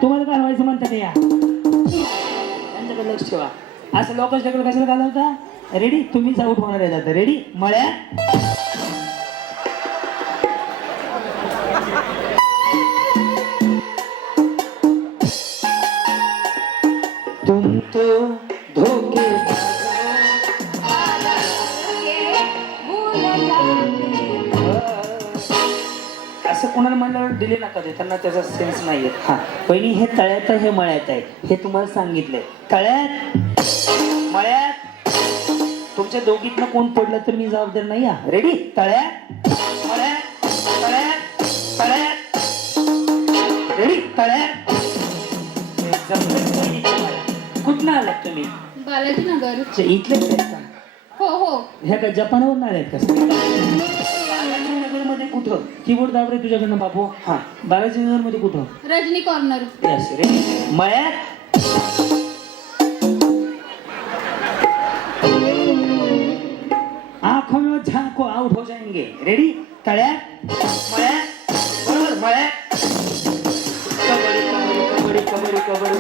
तुम्हाला घालवायचं म्हणतात या त्यांच्याकडे लक्ष ठेवा. असं लोकांच्याकडे कशाला घालवता? रेडी तुम्हीच आउट होणार आहे आता. रेडी मळ्यात तुम तो धोके असं कोणाला म्हणल्यावर दिले नका ते. त्यांना त्याचा सेन्स नाहीये. हा पहिली हे तळ्यात आहे हे मळ्यात आहे हे तुम्हाला सांगितलंय. तळ्यात मळ्यात तुमच्या दोघीतनं कोण पडलं तर मी जबाबदार नाही. या रेडी तळ्यात मळ्यात तळ्यात तळ्यात रेडी तळ्यात. कुठनं आलात तुम्ही? बालाजीनगर. इथलेच आहेत का? हो हो. ह्या काय जपानवरून आल्यात का? बालाजीनगर मध्ये कुठं? कीबोर्ड दाब रे तुझ्याकडनं बाबू. हा बालाजीनगर मध्ये कुठं? रजनी कॉर्नर. यस रे मळ्यात आंखों में झांको आउट हो जाएंगे. रेडी तळ्यात मळ्यात बरोबर मळ्यात कबड्डी कबड्डी कबड्डी कबड्डी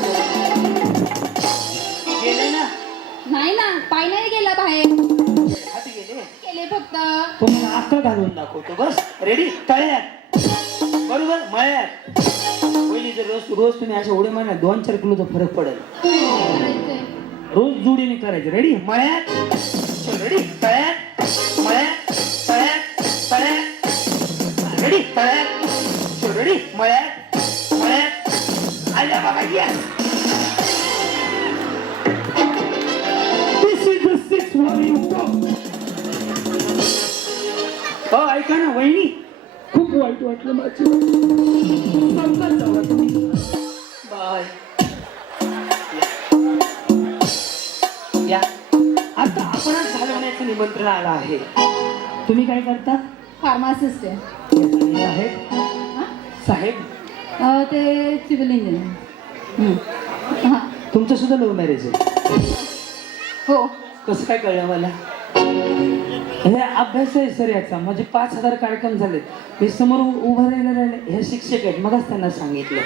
गेले ना? नाही ना पाय नाही गेला बाहेर. हात गेले फक्त. तुम्हाला अक्कल घालून दाखवतो. बस रेडी तळ्यात बरोबर मळ्यात जर रोज रोज तुम्ही अशा उड्या मारल्या 2-4 किलोचा फरक पडेल. करायचंय. रोज जुडीने करायचं. रेडी मळ्यात रेडी तळ्यात मळ्यात तळ्यात तळ्यात रेडी तळ्यात रेडी मळ्यात मळ्यात आल्या बाबा yes. This is the sixth one you go. हो ऐका ना वहिनी, खूप वाईट वाटलं माझं. लवकर जावा तुम्ही. बाय. या आता आपणच घालवण्याचं निमंत्रण आलं आहे. तुम्ही काय करता? फार्मासिस्ट आहे. साहेब साहेब ते सिव्हिल इंजिनियर. हां. तुमचं सुद्धा लव्ह मॅरेज आहे? हो. कसं काय कळलं मला? हे अभ्यास आहे सर याचा. म्हणजे 5,000 कार्यक्रम झालेत. हे समोर उभं राहिले हे शिक्षक आहेत. मगच त्यांना सांगितलं,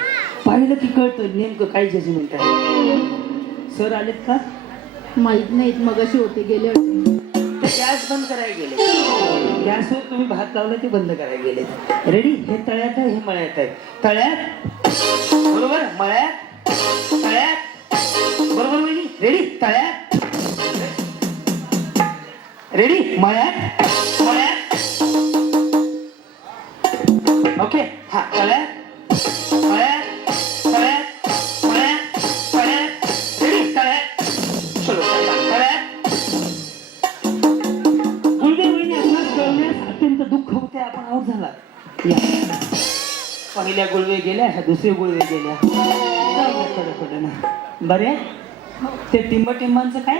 पाहिलं की कळतं नेमकं काय जजमेंट आहे. सर आलेत का? माहित नाहीत, मगाशी होते, गेले होते. ते गॅस बंद करायला गेले. गॅसवर तुम्ही भात लावलं ते बंद करायला गेले. रेडी हे तळ्यात आहे हे मळ्यात आहे. तळ्यात बरोबर मळ्यात तळ्यात बरोबर वहिनी. रेडी तळ्यात रेडी मळ्यात मळ्यात ओके. हा तळ्यात मळ्यात तळ्यात मळ्यात तळ्यात रेडी तळ्यात चलो तळ्यात. गुळवे वहिनी आपणास कळण्यास अत्यंत दुःख होते. आपण आऊट झाला. या पहिल्या गुळवे गेल्या, ह्या दुसरे गुळवे गेल्या. बरे ते टिंबांचं काय?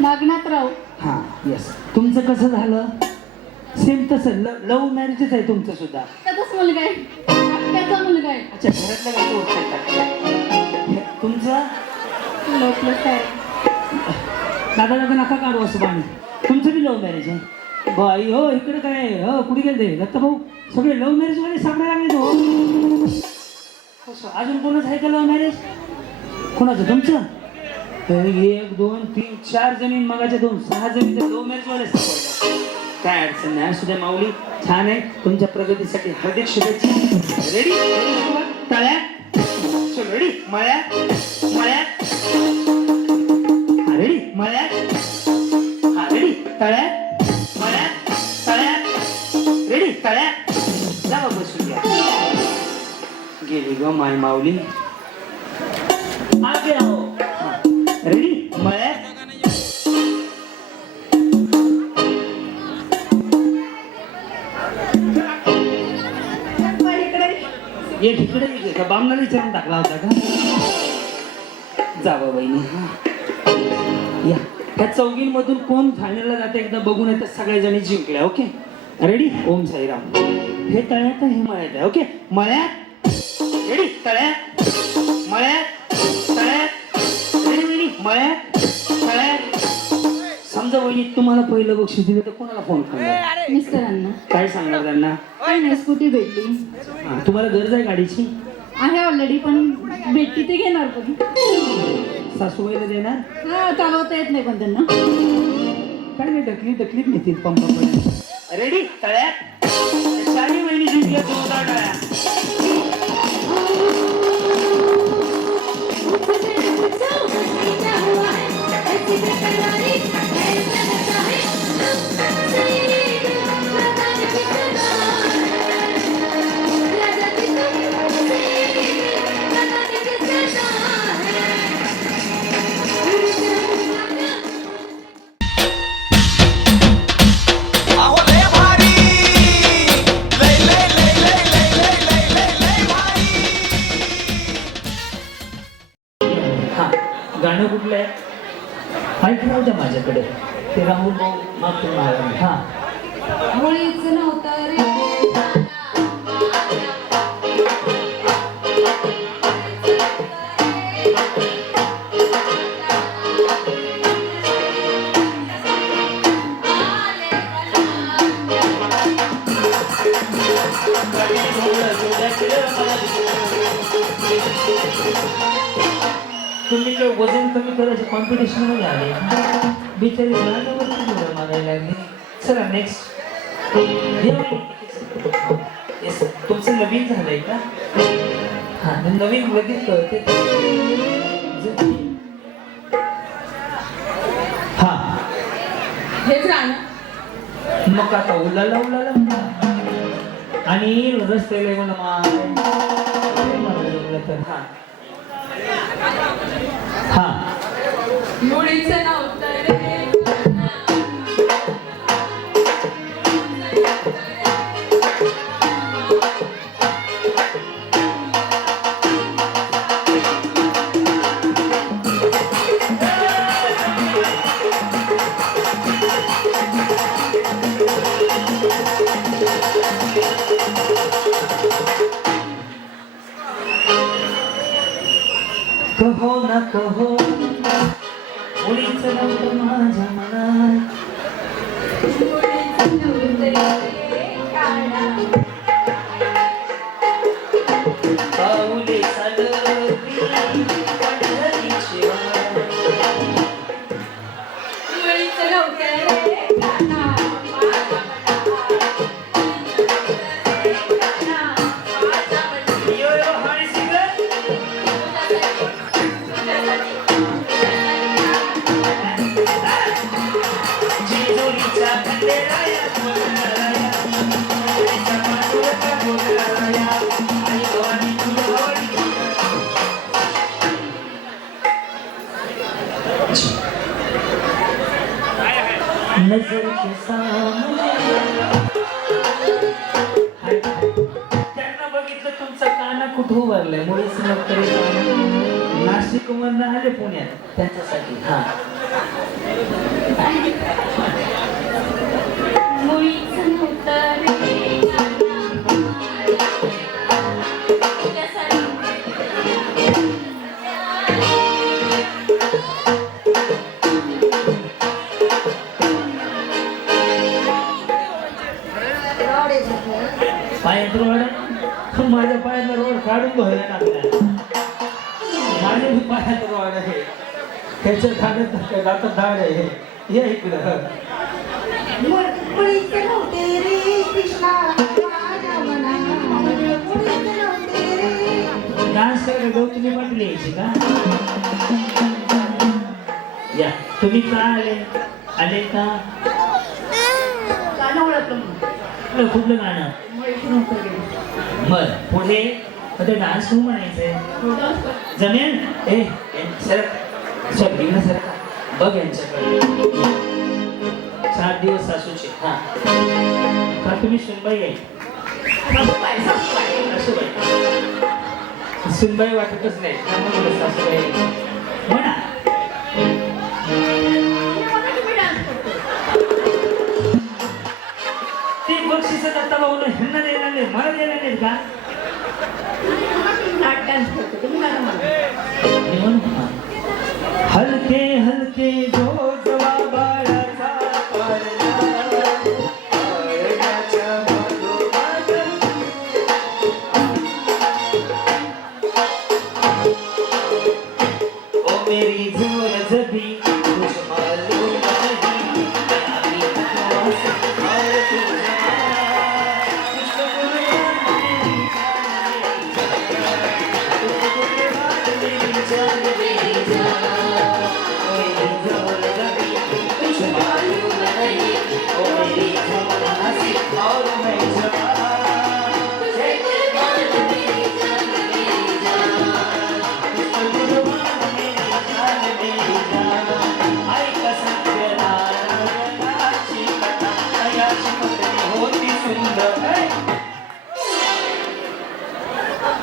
नागनाथराव. हा येस. तुमचं कसं झालं? सेम तसं लव्ह मॅरेजच आहे तुमचं सुद्धा. त्याचाच मुलगा आहे, त्याचा मुलगा आहे. अच्छा घरातल्या काही ओळखतात. तुमचं लोकलच आहे. दादा दादा नका काढू असं पाणी. तुमचं बी लव्ह मॅरेज आहे? बाई हो इकडे काय हो कुठे गेले दत्ता भाऊ? सगळे लव्ह मॅरेज मध्ये सापडायला लागले तो. अजून कोणाच आहे का लव्ह मॅरेज? कोणाचं? तुमचं? 1 2 3 4 जणी मगाच्या 2 6 जणी तर लव्ह मॅरेज वाले सापडल्या. काय अडचण नाही. असू द्या माऊली, छान आहे. तुमच्या प्रगतीसाठी हार्दिक शुभेच्छा. रेडी तळ्यात चल रेडी मळ्यात मळ्यात रेडी मळ्यात हा रेडी तळ्यात मळ्यात तळ्यात रेडी तळ्यात जावा बसून घ्या. गेली ग माय माऊली. आगे आओ. रेडी मळ्यात एक इकडे एक का बामणाला विचारून टाकला होता का? जावा बहिणी. या ह्या चौघींमधून कोण फायनलला जाते एकदा बघून येतात. सगळ्या जणी जिंकल्या. Okay ready Om Sairam. हे तळ्यात हे मळ्यात आहे. ओके मळ्यात रेडी तळ्यात मळ्यात तळ्यात रेडी वहिनी मळ्यात तळ्यात. समजा वहिनी तुम्हाला पहिलं बक्षीस दिलं तर कोणाला फोन करणार? मिस्टरांना. काय सांगणार त्यांना? काही नाही, स्कूटी भेटली तुम्हाला गरज आहे गाडीची? आहे ऑलरेडी, पण भेटती ते घेणार पण. सासूबाईला देणार? हा चालवता येत नाही पण त्यांना. काय नाही ढकलीत नेतील पंपापर्यंत. रेडी तळ्यात चारी महिने जिंकल्या 2 टाळ्या. अहो लय भारी लय लय लय लय लय लय लय लय लय भारी. हा गाणं कुठलं आहे? ऐकलं होतं माझ्याकडे ते राहुल भाऊ मागतो महाराज. हा होळीच नव्हतं रे. तुम्ही काय वजन कमी करायचे कॉम्पिटिशन मध्ये आले? बिचारी गाण्यावरती जोड्या मारायला लागली. चला नेक्स्ट. येस तुमचं नवीन झालंय का? हा नवीन लगेच कळते. हा हेच राहणं. मग आता उलाला म्हणा. आणि रस्त्याला म्हणा तर हा हा मुळीचं नव्हतं रे. कहो ना कहो मुलीचं नव्हतं माझ्या मनात. पाऊले चालली पंढरीची वाट. यो यो हाडी सिंगर. जेजुरीचा खंडेराया बोलराया, जेजुरीचा माधुरका बोलराया, आई भवानी तुझ्या भवानी. नजर के सामने त्यांना बघितलं तुमचा काना कुठं उभारलाय. मुळीच नाशिक मधनं आले पुण्यात त्यांच्यासाठी. हा मुळीचं नव्हतं रे पायात रोड. माझ्या पायातला रोड काढून भरला टाकला. माझ्या बी पायात रोड आहे. त्याच्या खाण्यात आता धाड आहे. या इकडं. मुळीचं नव्हते रे कृष्णा माझ्या मनात. मुळीचं नव्हते रे. डान्स करायला गौ तुम्ही म्हटली यायची का? या तुम्ही का आले का? गाणं ओळखलं कुठलं गाणं? बर पुढे ते डान्स खूप म्हणायचंय. जमेल. ए सर सर सर बघ यांच्याकडे 4 दिवस सासूचे. हा का तुम्ही सुनबाई आहे? सुनबाई वाटतच नाही. सासूबाई म्हणा. ते बक्षीस दत्ता भाऊ ह्यांना द्यायला नाही मला द्यायला नाहीत का? हलके हलके जो जवाबाळाचा ओ मेरी झोल जबी कुछ मालूम नहीं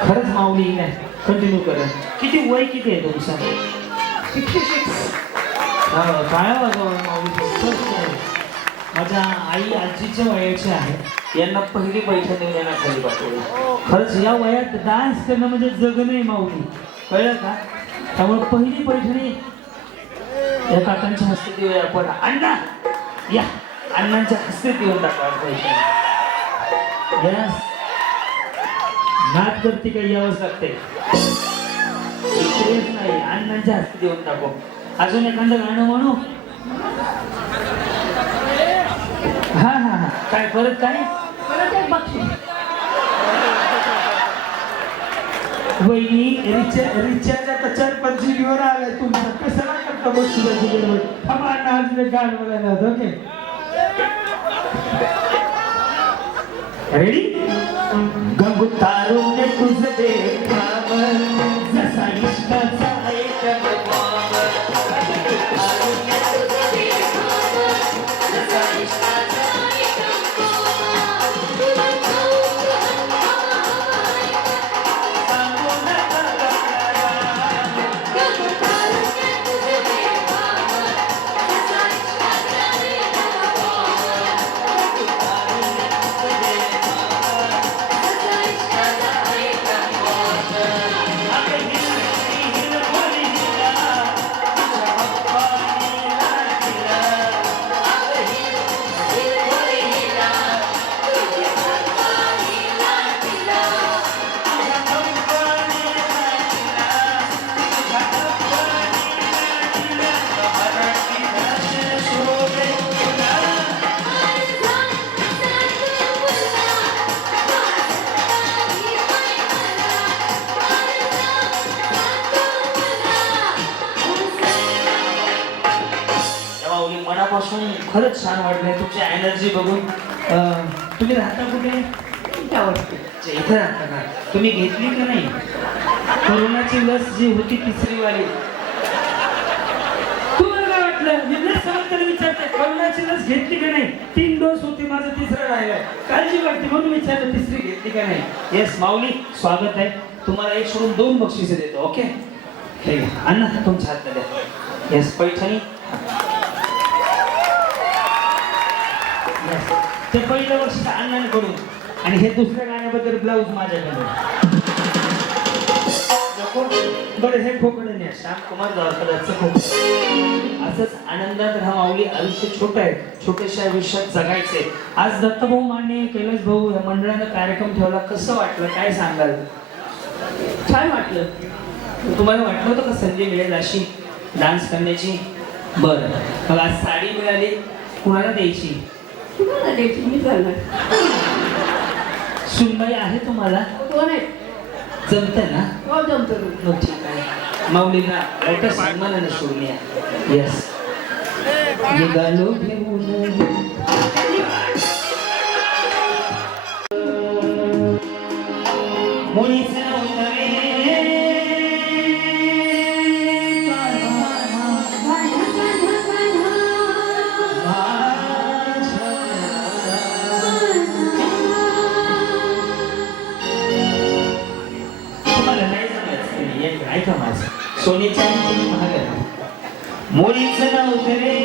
खरंच माऊली नाही. कंटिन्यू करा. किती वय किती आहे तुमचं? 66. काय माऊली? माझ्या आई आजीच्या वयाचे आहे. यांना पहिली पैठणी देण्यात खाली पाठवली. खरंच या वयात डान्स करणं म्हणजे जगणं आहे माऊली. कळलं का? त्यामुळे पहिली पैठणी या काकांच्या हस्ते देऊया आपण. अण्णा या अण्णांच्या हस्ते देऊन टाका पैठणी. यस नाच करते काही यावंच लागते. नाही अण्णांच्या हस्ते देऊन टाकू. अजून एखादं गाणं म्हणू. हा हा हा काय परत काय? परत एक बक्षीस. वहिनी रिचार्ज आता 4-5 GB वर आलाय तुमचा. कशाला करता बक्षिसाची गडबड? थांबा ना, आज मी गाणं बोलायला होतं. Okay ready. गंगू तारुण्य तुझं देखावं, जसा इष्टाचा एक बघावं. तारुण्य तुझं देखावं, जसा इष्टाचा एक बघावं. तुला कौतुक हवंय, सांगू नका कशाला. गंगू तारुण्य तुझं देखावं, जसा इष्टाचा एक बघावं. गंगू तारुण्य तुझं देखावं, जसा इष्टाचा एक बघावं. अगं हिरवळ हिरवळ तुझ्या बाप्पाने लाडीला. अगं हिरवळ हिरवळ तुझ्या बाप्पाने लाडीला. तुझ्या बाप्पाने लाडीला, तुझ्या बाप्पाने लाडीला. मराठी भाषा शोभे तुला. माऊली, मनापासून खरंच छान वाटलंय तुमची एनर्जी बघून. तुम्ही राहता कुठे? इथे राहता का? तुम्ही घेतली का नाही कोरोनाची लस जी होती 3री वाली? तुम्हाला काय वाटलं? मी लस समजताना विचारते, कोरोनाची लस घेतली का नाही? 3 डोस होते, माझा 3रा राहिलाय. काळजी वाटते म्हणून विचारलं 3री घेतली का नाही. येस माऊली, स्वागत आहे. तुम्हाला 1 सोडून 2 बक्षिसे देतो. ओके हे घ्या. अण्णा तुमच्या हातात द्या. येस पैठणी. Yes. ते पहिलं बक्षीस अण्णांकडून आणि हे दुसऱ्या गाण्याबद्दल ब्लाऊज माझ्याकडे. नको बरं, हे खोकडं न्या. श्यामकुमार जावळकरांचं खोकडं. असंच आनंदात राहा माऊली. आयुष्य छोटं आहे, छोट्याशा आयुष्यात जगायचंय. आज दत्तभाऊ माने, कैलास भाऊ या मंडळानं कार्यक्रम ठेवला. कसं वाटलं काय सांगाल? छान वाटलं. तुम्हाला वाटलं होतं का संधी मिळेल अशी डान्स करण्याची? बरं, मग आज साडी मिळाली, कुणाला द्यायची? तुम्हाला द्यायची, मी करणार. सुनबाई आहे तुम्हाला? कोण आहे? जमतं ना? हो जमतो. मग ठीक आहे. माऊलीला मोठ्या सन्मानाने सोडून या. येस निघालो घेऊन. मुलीचं नव्हतं रे. तुम्हाला नाही जमायचं. एक ऐका माझं, सोनीच्या महाग आहे. मुलीचं नव्हतं रे.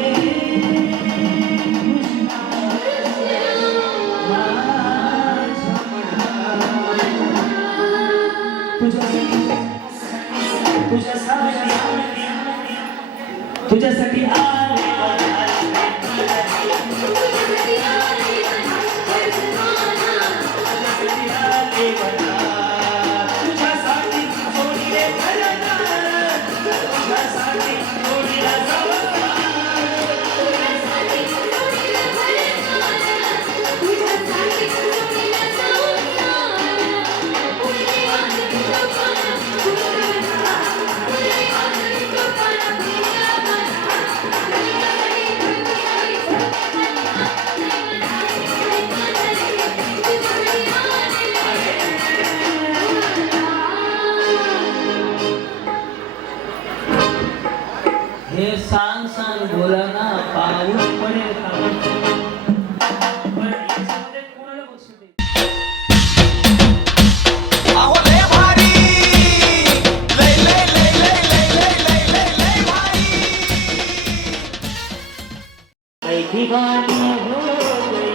तुझ्यासाठी हे सांग सांग बोला ना, पाऊस पडेल का? पण याच्यामध्ये कोणाला बक्षीस देईल? अहो लय भारी, लय लय लय लय लय लय लय लय लय भारी. मै दीवानी हो गई.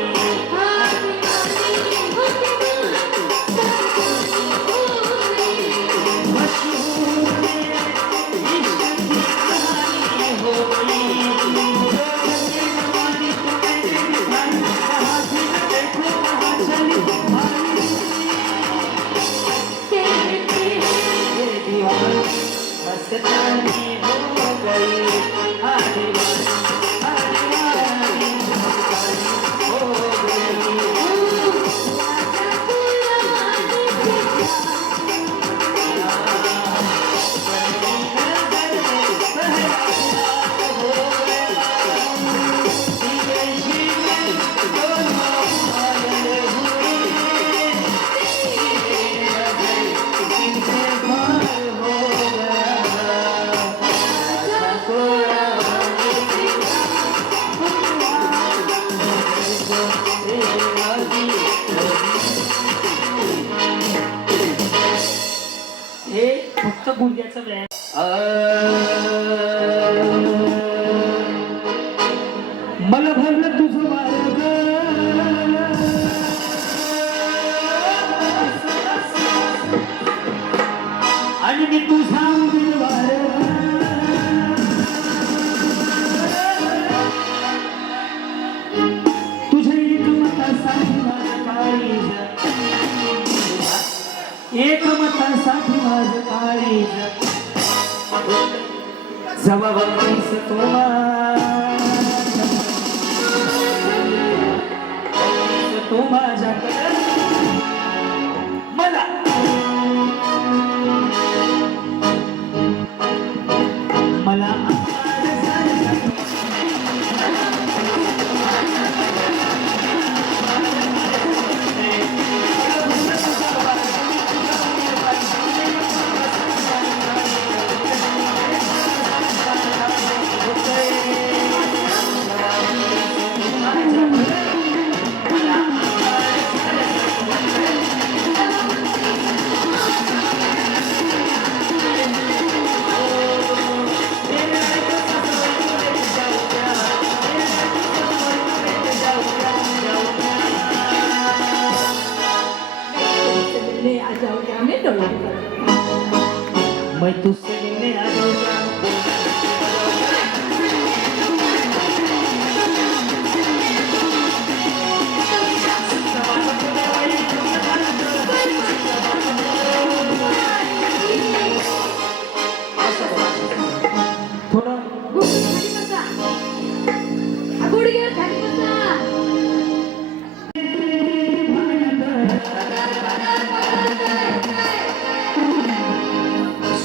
फक्त गुडघ्याचा व्यायाम. मला भरलं तुझं मार्ग आणि मी तुझा उमेदवार तुझ्या एकमतासाठी माझं काळीज एकमतासाठी माझं काळीज जबाबदारीस तो माझ्याकडे मला मला ले आ जाओगे हमें डोला मैं तुझसे मिलने आ जाऊंगा. थोडं गुडघे खाली बसा.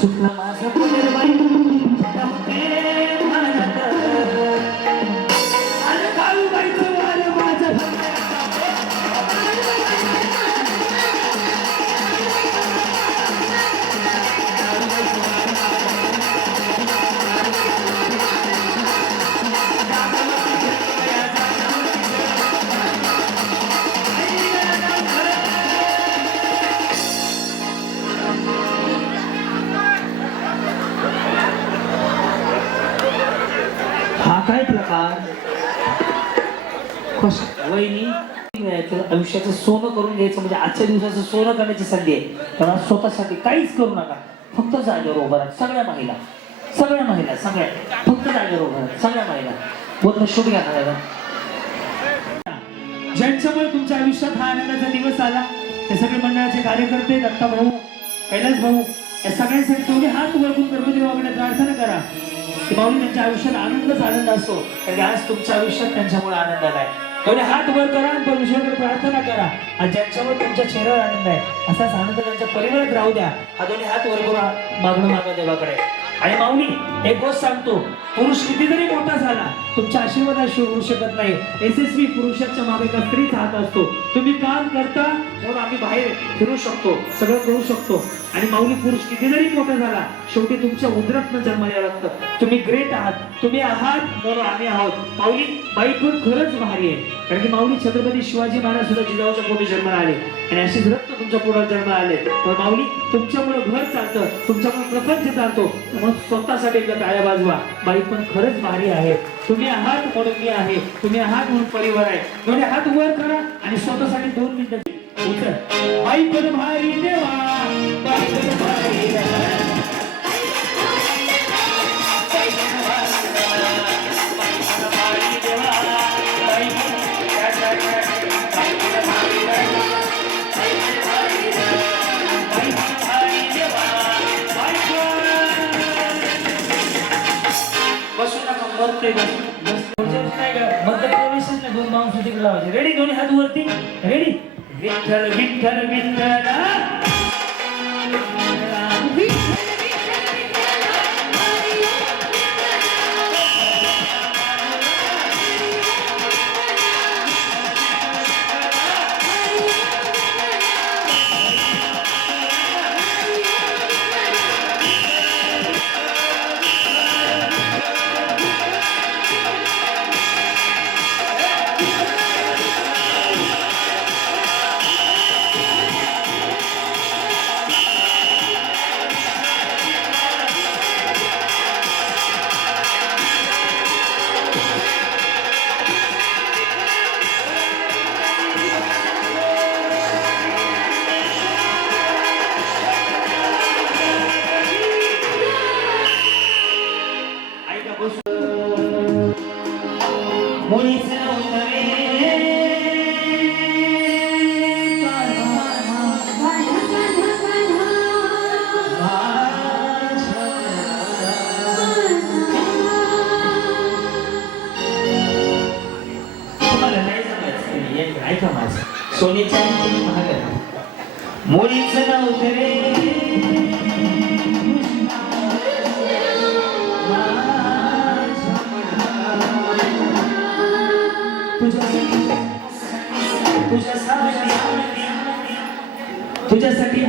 सुटलं माझं पुनर्बाई अरे काळूबाईचं वारं माझं हा काय प्रकार वहिनी आयुष्याचं सोनं करून घ्यायचं म्हणजे आजच्या दिवसाचं सोनं करण्याची संधी आहे. तेव्हा स्वतःसाठी काहीच करू नका. फक्त जागेवर उभं राहा. सगळ्या महिला सगळ्या फक्त जागेवर उभं राहा. सगळ्या महिला पूर्ण शूट घेणार आहे. ज्यांच्यामुळे तुमच्या आयुष्यात हा आनंदाचा दिवस आला ते सगळे मंडळाचे कार्यकर्ते, दत्ता भाऊ, कैलास भाऊ, या सगळ्यांसाठी तुम्ही हात वळकून गणपती बाबाकडे प्रार्थना करा की माऊली त्यांच्या आयुष्यात आनंदच आनंद असतो. कारण आज तुमच्या आयुष्यात त्यांच्यामुळे आनंद आलाय. तेवढे हात वर करा आणि परमेश्वराकडे प्रार्थना करा आणि ज्यांच्यामुळे तुमच्या चेहऱ्यावर आनंद आहे असाच आनंद त्यांच्या परिवारात राहू द्या. हा दोन्ही हात वर करून मागणं मागा देवाकडे. आणि माऊली एक गोष्ट सांगतो, पुरुष किती जरी मोठा झाला तुमच्या आशीर्वादाशिवाय होऊ शकत नाही. यशस्वी पुरुषाच्या मागे एका स्त्रीचा हात असतो. तुम्ही काम करता म्हणून आम्ही बाहेर फिरू शकतो, सगळं करू शकतो. आणि माऊली पुरुष किती जरी मोठा झाला शेवटी तुमच्या उदरातनं जन्माला लागतं. तुम्ही ग्रेट आहात, तुम्ही आहात म्हणून आम्ही आहोत. माऊली बाई पण खरंच भारी आहे. कारण की माऊली छत्रपती शिवाजी महाराज सुद्धा जिजाऊच्या पोटी जन्माला आले आणि अशीच रत्न तुमच्या पोटात जन्माला आले. पण माऊली तुमच्यामुळे घर चालतं, तुमच्यामुळे प्रपंच चालतो. म्हणून स्वतःसाठी एकदा टाळ्या वाजवा. बाई पण खरंच भारी आहे. तुम्ही आहात म्हणून मी आहे, तुम्ही आहात म्हणून परिवार आहे. दोन्ही हात वर करा आणि स्वतःसाठी 2 मिनिटं उतर. बाई पण भारी देवा, बाई पण भारी देवा. मध्यप्रवेशच नाही, 2 बाउंस तिकडे लावायचे. रेडी? दोन्ही हात वरती. रेडी? विठ्ठल विठ्ठल विठ्ठल. मुळीच नव्हतं रे तुम्हाला नाही जमायचं एक ऐका माझं सोनीच्या महाग मुळीच नव्हतं रे तुझ्यासाठी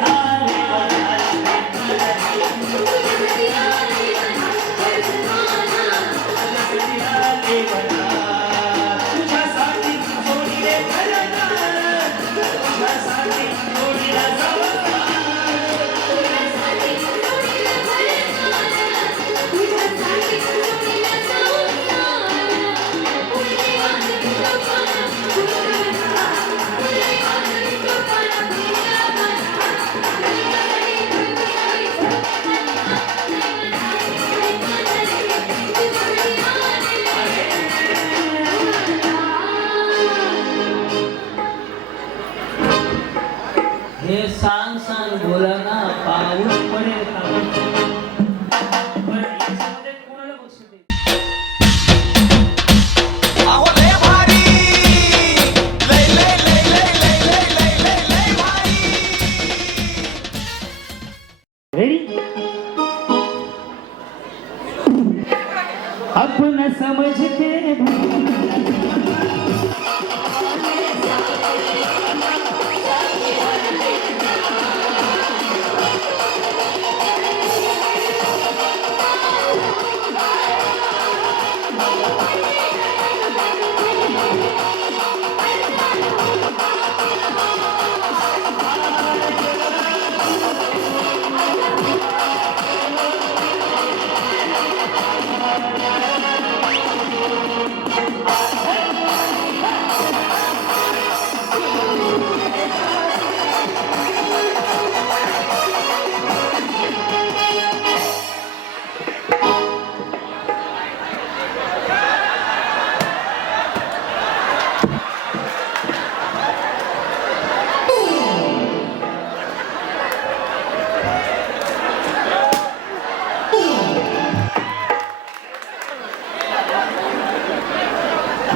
हे सांग सांग बोला ना पाऊस पडेल का पण याच्यामध्ये कोणाला बक्षीस देईल? अहो लय भारी लय लय लय लय लय लय लय लय लय भारी रेडी आपण समझते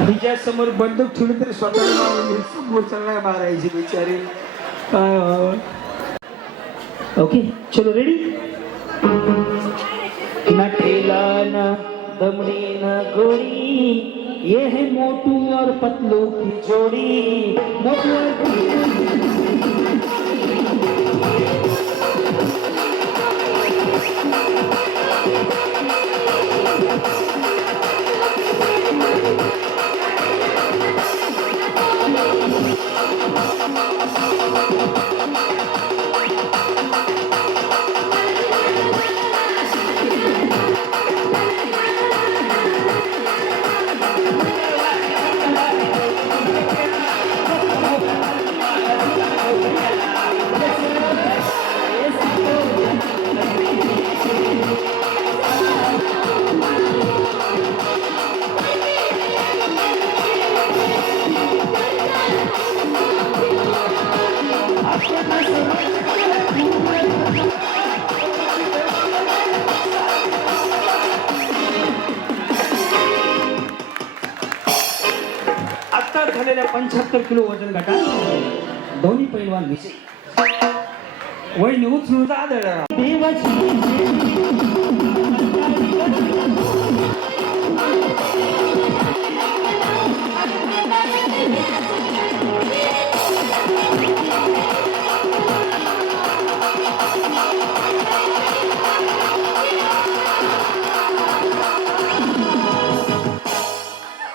तिच्या समोर बंदूक ठेवली तरी स्वतःला समोर चालणार मारायची बिचारी काय व्हावं. ओके चलो रेडी न ठेला न दमड़ी न गोरी ये है मोटू और पतलू की जोड़ी मोटू और आता झालेल्या 75 किलो वजन गटात दोन्ही पैलवान विजय वय उचलून आदळ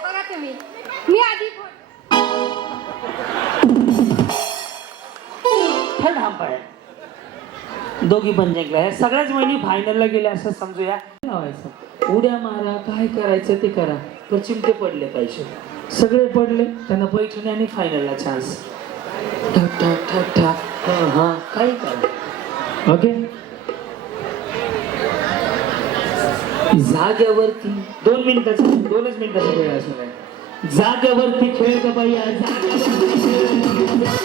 बघा तुम्ही मी आधी थर्ड हंपायर दोघी पण जिंकल्या ह्या सगळ्याच महिनी फायनलला गेल्या असं समजूया लावायचं उड्या मारा काय करायचं ते करा पण चिमटे पडले पाहिजे सगळे पडले त्यांना पैठणी आणि फायनलला चान्स ठक ठक ठक ठक हा काही करा ओके जाग्यावरती 2 मिनिटाचा 2च मिनिटाचा वेळ असणार आहे जागेवरती खेळ ग बाया जागेवरती खेळ.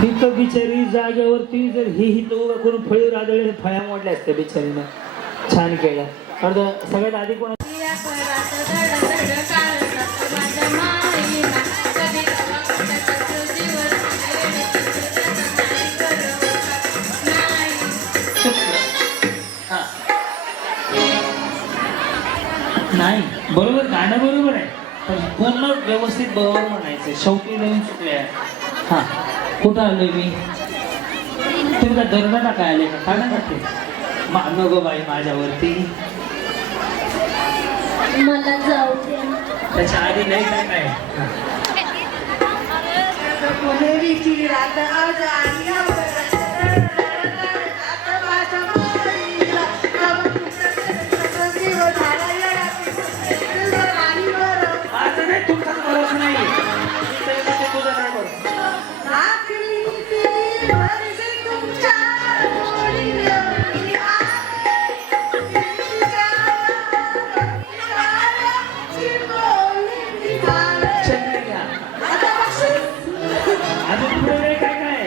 ही तर बिचारी जागेवरती जर ही तो करून फळी रादळे फळ्या मोडल्या असत्या बिचारीनं. छान केलं. अर्ध सगळ्यात आधी कोण नाही बरोबर गाणं बरोबर आहे पण पूर्ण व्यवस्थित बरोबर म्हणायचं. शेवटी नवीन चुकले. हा कुठं आलोय मी तुम्ही का दरम्यान काय आले का काढा का ते मानो गो बाई माझ्यावरती मला जाऊ दे. त्याच्या आधी नाही काय नाही. माझं नाही तुमचा भरोसा नाही. तुझं नाही बरोबर. अजून पुढे नाही काय काय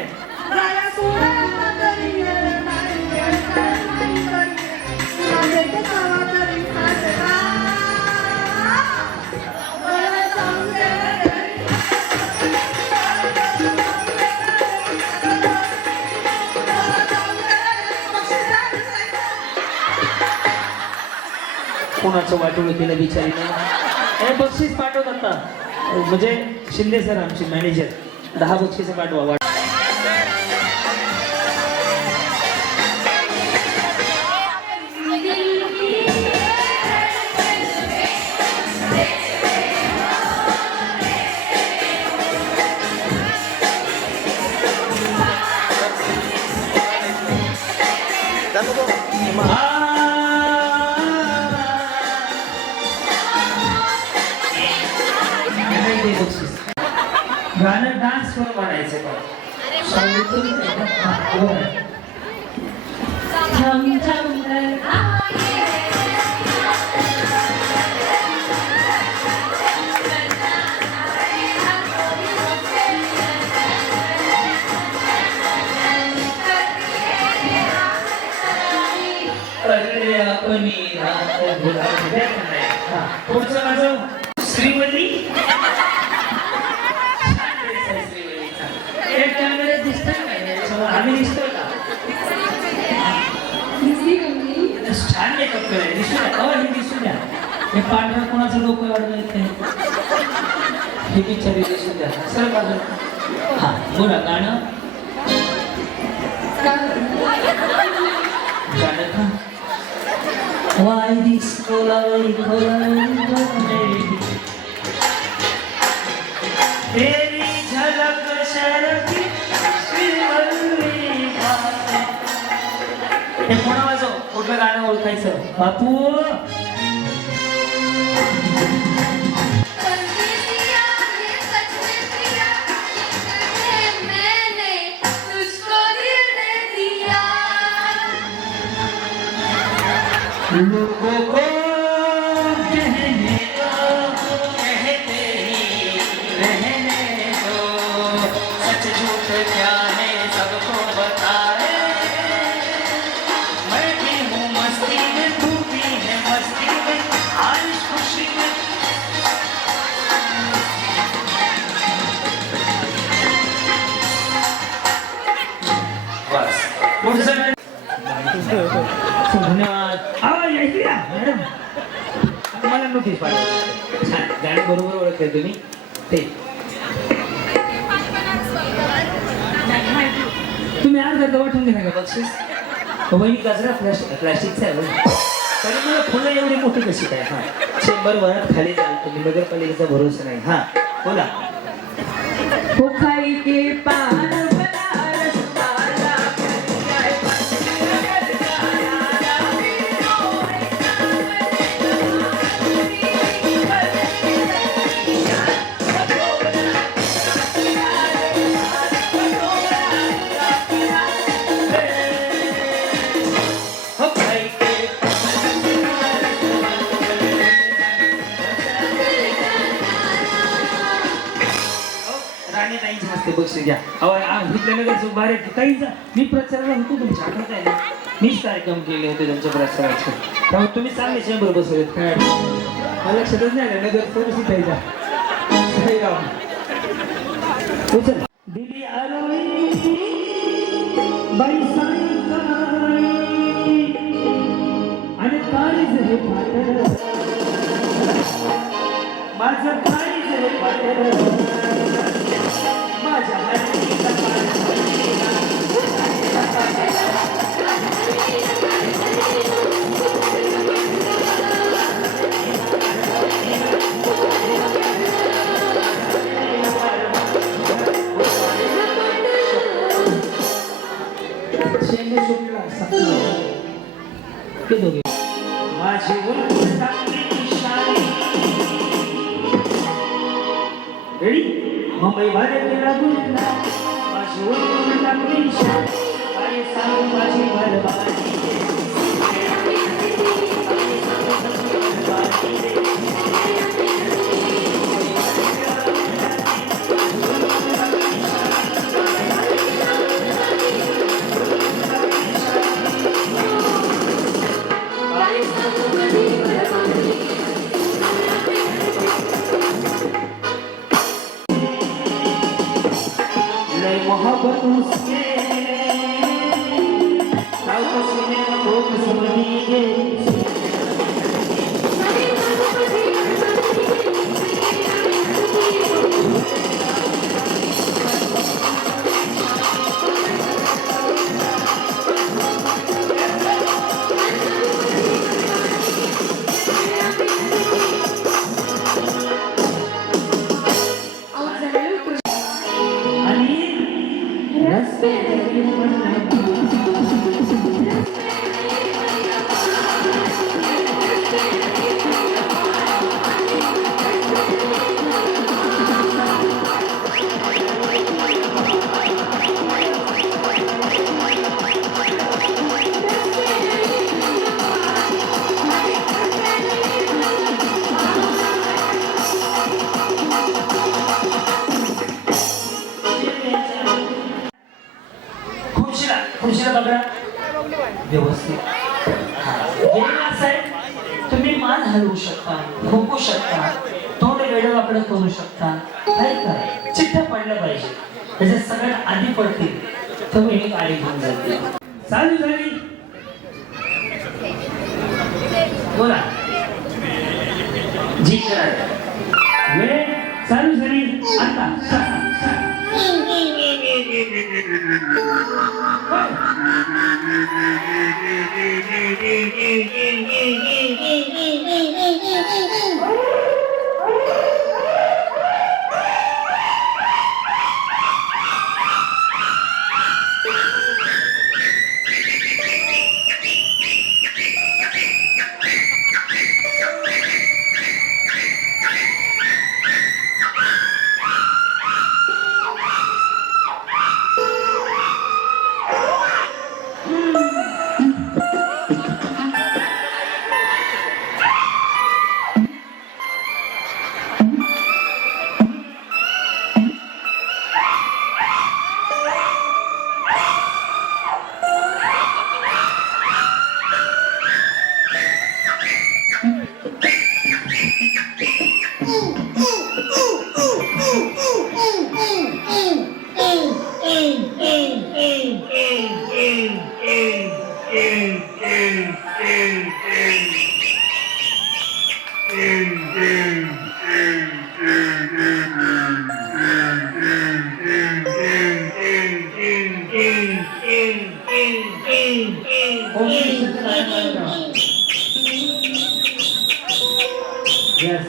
कोणाचं वाटवलं केलं बिचारीनं. हे बक्षीस पाठवत आता म्हणजे शिंदे सर आमचे मॅनेजर 10 बक्षीस पाठवा. गाणं डान्स करून म्हणायचं का छम छम पुढचं माझं श्रीवल्ली आम्ही दिसतोय का छान मेकअप करायला दिसू द्या हे दिसू द्या हे पांढरा कोणाचं डोकं वाढवलं येत नाही हे बिचारी दिसू द्या सर बाजू हा बोला गाणं गाणं का Why this तेरी झलक शरफी श्रीवल्ली बात. हे कोणा वाजव कुठलं गाणं ओळखायचं बापू लोगों को कहने दो कहते ही रहने दो सच झूठ क्या है सबको बताए मैं भी हूँ मस्ती में तू भी है मस्ती में आज खुशी में बस पुढचं धन्यवाद मॅडम मला नोटीस पाहिजे छान गाणी बरोबर ओळखते तुम्ही ते तुम्ही आज गर्द वाटून घे ना का बक्षीस वहिनी गजरा प्लास्टिकचा आहे तरी मला फुलं एवढी मोठी कशी काय हा 100 वरात खाली जाल तुम्ही नगरपालिकेचा भरोसा नाही हा बोला खाई के पान बक्षीस घ्या इथल्या नगर बाहेर काहीच मी प्रचाराला होतो तुमच्या आठवत आहे ना मीच कार्यक्रम केले होते त्यांच्या प्रचाराचे त्यामुळे तुम्ही चांगले 100 बसवलेत काय मला लक्षातच नाही आलं नगर थोडीशी द्यायचा दिली आरोळी बाई सायंकाळी आणि काळीज हे पातळ माझं काळीज हे पातळ मुंबई भारतीला गुंडा माझी ओळख टाकली काय सांगू माझी बरबादी मोहब्बतों से खुर्शीला पकडा व्यवस्थित तुम्ही मान हलवू शकता, खोकू शकता, तोंड वेडवाकडं करू शकता, काय करा चिठ्ठ्या पडल्या पाहिजे. त्याच्या सगळ्यात आधी पडतील तुम्ही ही गाडी घेऊन जाते. चालू झाली, बोला जी करा, वेळ चालू झाली आता. Yes.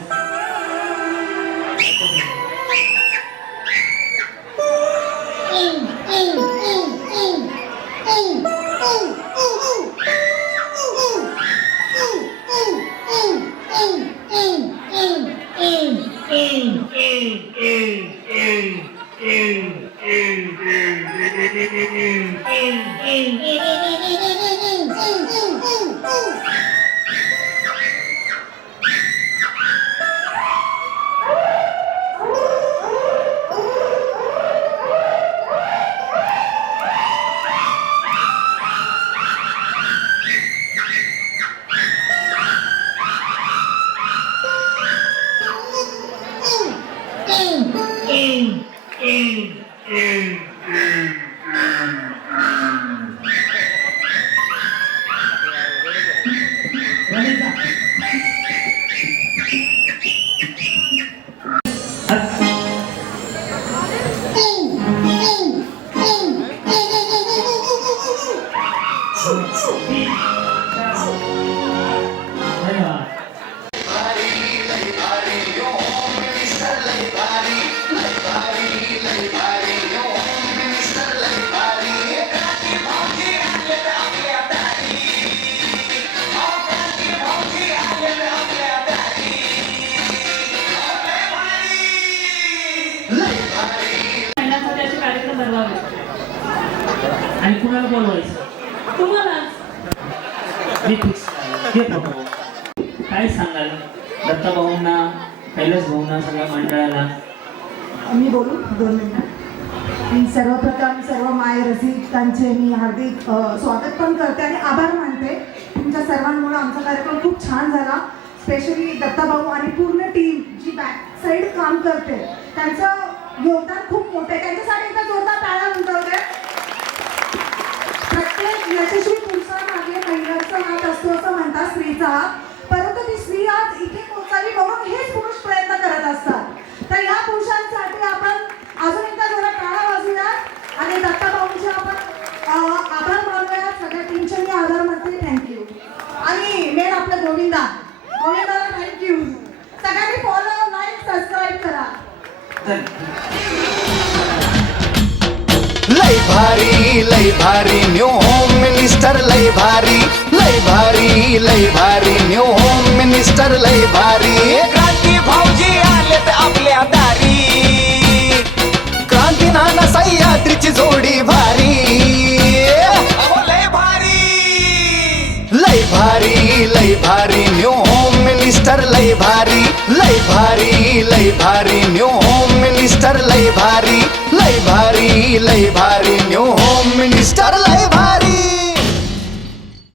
आणि कुणाला बोलवायचं तुम्हाला मी फिक्स काय सांगाल दत्ता भाऊंना कैलास भाऊंना सगळ्या मंडळाला. मी बोलू 2 मिनिटं. मी सर्वप्रथम सर्व माय रसिकांचे मी हार्दिक स्वागत पण करते आणि आभार मानते. तुमच्या सर्वांमुळे आमचा कार्यक्रम खूप छान झाला. स्पेशली दत्ताभाऊ आणि पूर्ण टीम जी बॅक साईड काम करते त्यांचं योगदान खूप मोठं आहे. त्यांच्यासाठी एकदा जोरदार टाळ्या उमटवते. प्रत्येक यशस्वी पुरुषामागे महिलांचा हात असतो असं म्हणतात, स्त्रीचा हात. परंतु ती स्त्री आज इथे पोहोचावी म्हणून हेच पुरुष प्रयत्न करत असतात. तर या पुरुषांसाठी आपण अजून एकदा जरा टाळा वाजूया आणि दत्ताभाऊंचे आपण आभार मानूया. सगळ्या टीमचे मी आभार मानते. थँक्यू. आणि मेन आपलं गोविंदाला थँक्यू. सगळ्यांनी फॉलो लाईक सबस्क्राईब करा. लय भारी न्यू होम मिनिस्टर लय भारी न्यू होम मिनिस्टर लय भारी. क्रांती भाऊजी आलेत आपल्या दारी, क्रांती नाना सह्याद्रीची जोडी भारी. अहो लय भारी न्यू होम मिनिस्टर लय भारी न्यू होम मिनिस्टर लय भारी न्यू होम मिनिस्टर लय